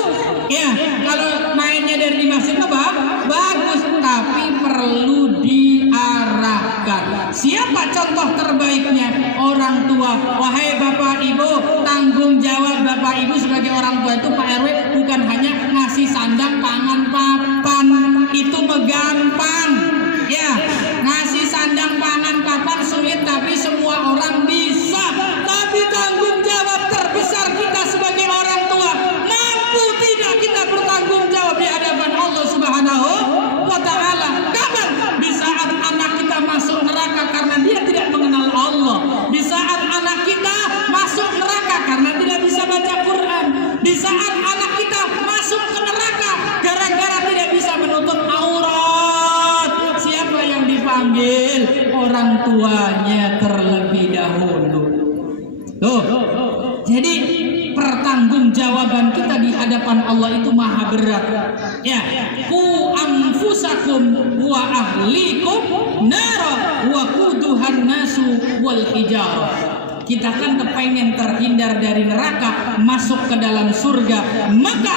Ya, kalau mainnya dari masjid bagus, tapi perlu diarahkan. Siapa contoh terbaiknya? Orang tua. Wahai Bapak Ibu, tanggung jawab Bapak Ibu sebagai orang tua itu Pak RW bukan hanya ngasih sandang, pangan, papan, itu gampang. Ya, ngasih sandang, pangan, papan sulit, tapi semua orang bisa. Tapi tanggung jawab terbesar kita sebagai orang tua, mampu tidak kita bertanggung jawab di hadapan Allah Subhanahu wa Ta'ala? Kapan? Di saat anak kita masuk neraka karena dia tidak mengenal Allah. Di saat anak kita masuk neraka karena tidak bisa baca Quran. Di saat anak kita masuk ke neraka gara-gara tidak bisa menutup aurat. Siapa yang dipanggil? Orang tuanya terlebih dahulu. Tuh. Jadi pertanggungjawaban kita di hadapan Allah itu maha berat. Ya, ku anfusakum wa ahlikum nara wa quduhan nasu wal hijarah. Kita kan kepengen terhindar dari neraka, masuk ke dalam surga. Maka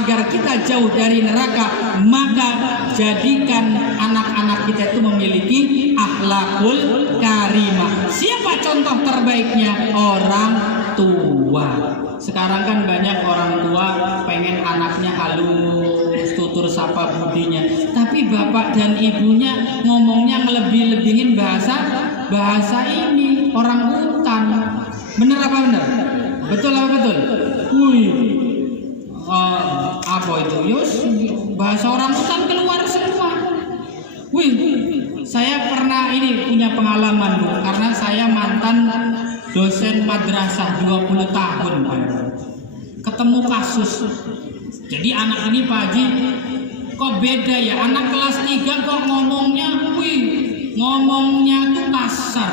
agar kita jauh dari neraka, maka jadikan anak-anak kita itu memiliki akhlakul karimah. Siapa contoh terbaiknya? Orang tua. Sekarang kan banyak orang tua pengen anaknya halus, tutur sapa budinya, tapi bapak dan ibunya ngomongnya ngelebih-lebihin bahasa ini orang hutan. Bener apa bener? Betul apa betul? itu? Yus, bahasa orang hutan keluar semua. Wih, saya pernah ini punya pengalaman Bu, karena saya mantan dosen madrasah 20 tahun Pak. Ketemu kasus. Jadi anak ini Pak Haji, kok beda ya, anak kelas 3 kok ngomongnya, ngomongnya tuh kasar,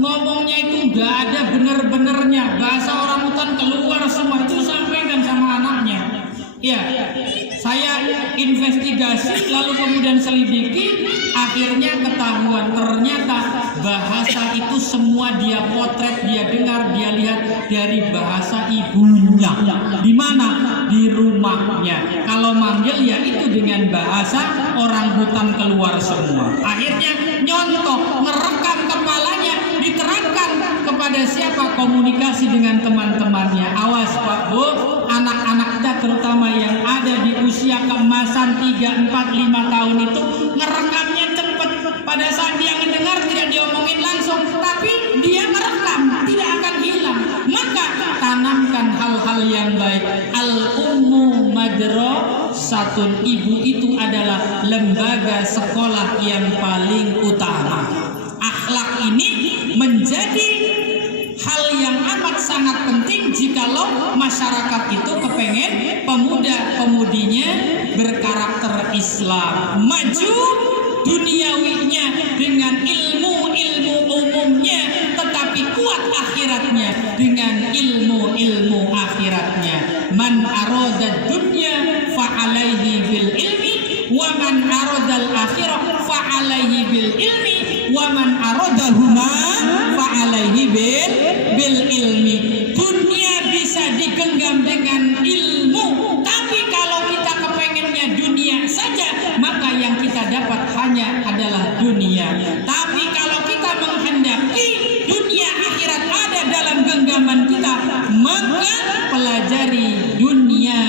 ngomongnya itu nggak ada bener-benernya, bahasa orang hutan keluar semua. Itu sampaikan sama anaknya. Ya, saya investigasi lalu kemudian selidiki, akhirnya ketahuan ternyata bahasa itu semua dia potret, dia dengar, dia lihat dari bahasa ibunya. Di mana? Di rumahnya. Kalau manggil ya itu dengan bahasa orang hutan keluar semua. Akhirnya nyontoh, merekam kepalanya, diterapkan kepada siapa? Komunikasi dengan teman-temannya. Awas Pak Bu, anak-anak kita terutama yang ada di usia keemasan 3, 4, 5 tahun itu ngerekamnya cepet. Pada saat dia mendengar tidak diomongin langsung, tapi dia merekam, tidak akan hilang. Maka tanamkan hal-hal yang baik. Al-ummu madrasatun, ibu itu adalah lembaga sekolah yang paling utama. Akhlak ini menjadi hal yang amat sangat penting jikalau masyarakat itu kepengen pemuda-pemudinya berkarakter Islam, maju duniawinya dengan ilmu-ilmu umumnya, tetapi kuat akhiratnya dengan ilmu-ilmu akhiratnya. Man aradad dunya fa'alaihi bil ilmi wa man aradal akhirah fa'alaihi bil ilmi wa man aradahuma fa'alaihi bil ilmi. Dunia bisa digenggam dengan ilmu, tapi kalau kita kepengennya dunia saja, maka yang kita dapat hanya adalah dunia. Tapi kalau kita menghendaki dunia akhirat ada dalam genggaman kita, maka pelajari dunia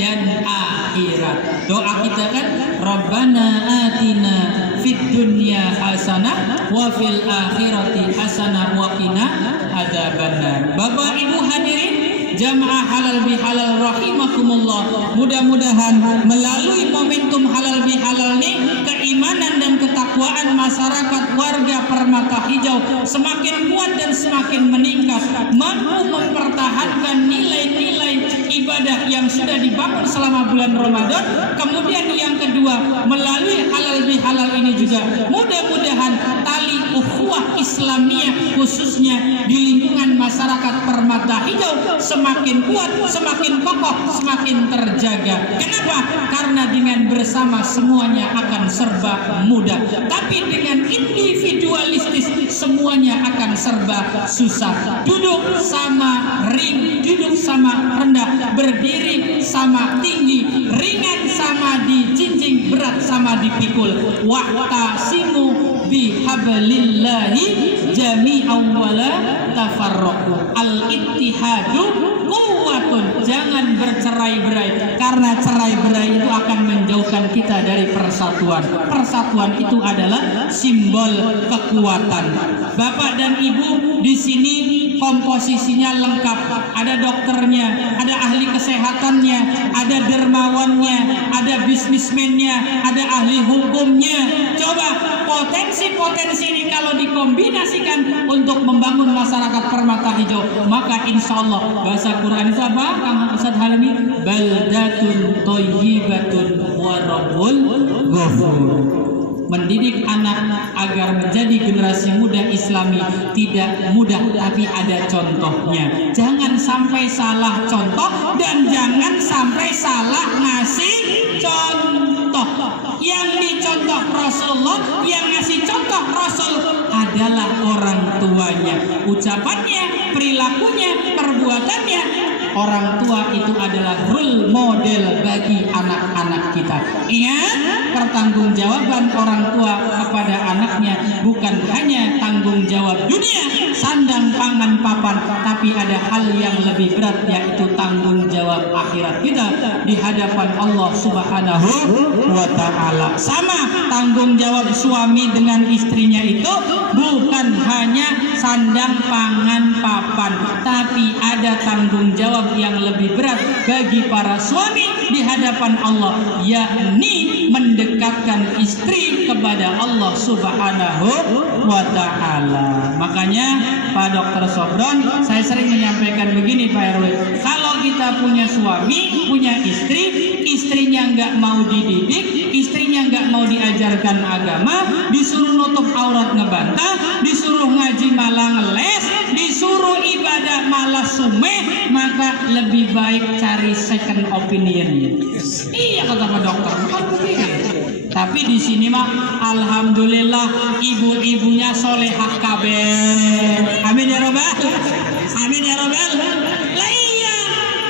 dan akhirat. Doa kita kan, Rabbana atina fid dunya hasanah wa fil akhirati hasanah wa qina adzabannar. Bapak Ibu hadirin jamaah halal bihalal rahimakumullah, mudah-mudahan melalui momentum halal bihalal ini keimanan dan ketakwaan masyarakat warga Permata Hijau semakin kuat dan semakin meningkat, mampu mempertahankan nilai-nilai ibadah yang sudah dibangun selama bulan Ramadan. Kemudian yang kedua, melalui halal bihalal ini juga mudah-mudahan tali ukhuwah Islamiyah khususnya di lingkungan masyarakat Permata Hijau semakin kuat, semakin kokoh, semakin terjaga. Kenapa? Karena dengan bersama semuanya akan serba mudah, tapi dengan individualistis semuanya akan serba susah. Duduk sama ring, duduk sama rendah, berdiri sama tinggi, ringan sama dijinjing, berat sama dipikul. Wa'tasimu bihablillahi jami'an wala tafarraqu. Al-ittihadu quwwatun. Jangan bercerai-berai, karena cerai-berai itu akan menjauhkan kita dari persatuan. Persatuan itu adalah simbol kekuatan. Bapak dan Ibu di sini komposisinya lengkap. Ada dokternya, ada ahli kesehatannya, ada dermawannya, ada bisnismennya, ada ahli hukumnya. Coba potensi-potensi ini kalau dikombinasikan untuk membangun masyarakat Permata Hijau, maka insya Allah bahasa Quran itu apa? Kang Ustaz Halimi, baldatun thayyibatun wa rabbul ghafur. Mendidik anak agar menjadi generasi muda Islami tidak mudah, tapi ada contohnya. Jangan sampai salah contoh dan jangan sampai salah ngasih contoh. Yang dicontoh Rasulullah, yang ngasih contoh Rasul adalah orang tuanya. Ucapannya, perilakunya, perbuatannya. Orang tua itu adalah role model bagi anak-anak kita. Ingat, pertanggungjawaban orang tua kepada anaknya bukan hanya tanggung jawab dunia, sandang, pangan, papan, tapi ada hal yang lebih berat, yaitu tanggung jawab akhirat kita di hadapan Allah Subhanahu wa Ta'ala. Sama tanggung jawab suami dengan istrinya itu bukan hanya sandang, pangan, papan, tapi ada tanggung jawab yang lebih berat bagi para suami di hadapan Allah, yakni mendekatkan istri kepada Allah Subhanahu wa Ta'ala. Makanya Pak Dr. Sobron, saya sering menyampaikan begini Pak RW, kalau kita punya suami, punya istri, istrinya nggak mau dididik, istrinya nggak mau diajarkan agama, disuruh nutup aurat ngebantah, disuruh ngaji malah ngeles, disuruh ibadah malah sumeh, maka lebih baik cari second opinion. Iya kata Pak Dokter. Tapi di sini mah alhamdulillah ibu-ibunya solehah kabeh. Amin ya robbal. Amin ya robbal. Lah iya,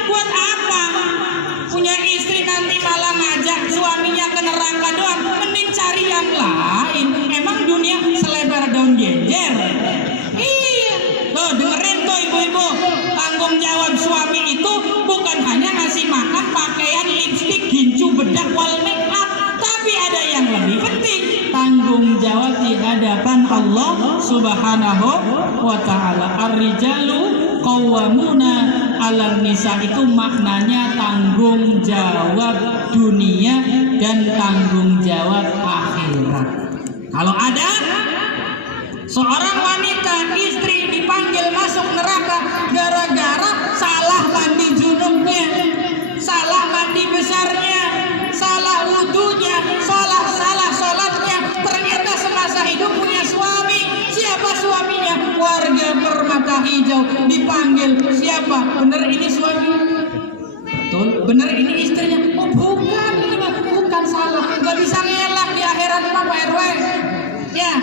buat apa punya istri nanti malah ngajak suaminya ke neraka doang? Mending cari yang lain. Emang dunia selebar daun genjer? Iya. Tuh dengerin tuh ibu-ibu, tanggung jawab suami itu bukan hanya ngasih makan, pakaian, lipstik, gincu, bedak, wal make up, tapi ada yang lebih penting, tanggung jawab di hadapan Allah Subhanahu wa Ta'ala. Ar-rijalu qawwamuna 'alan nisa, itu maknanya tanggung jawab dunia dan tanggung jawab akhirat. Kalau ada seorang wanita istri dipanggil masuk neraka gara-gara salah mandi junubnya, salah mandi besarnya, salah wudunya, salah sholatnya, ternyata semasa hidup punya suami. Siapa suaminya? Warga Permata Hijau. Dipanggil siapa? Bener ini suami? Betul. Bener ini istrinya? Oh bukan, ini bukan, salah. Gak bisa ngelak di akhirat Pak RW. Ya,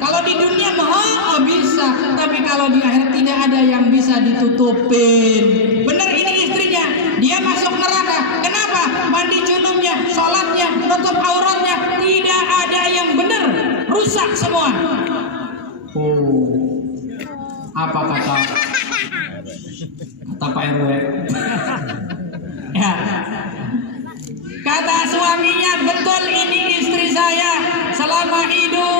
kalau di dunia mah bisa, tapi kalau di akhirat tidak ada yang bisa ditutupin. Bener ini istrinya, dia masuk neraka. Kenapa? Mandi junubnya, sholatnya, tutup auratnya, tidak ada yang benar, rusak semua. Oh, apa kata Pak RW? Ya, kata suaminya, betul ini istri saya selama hidup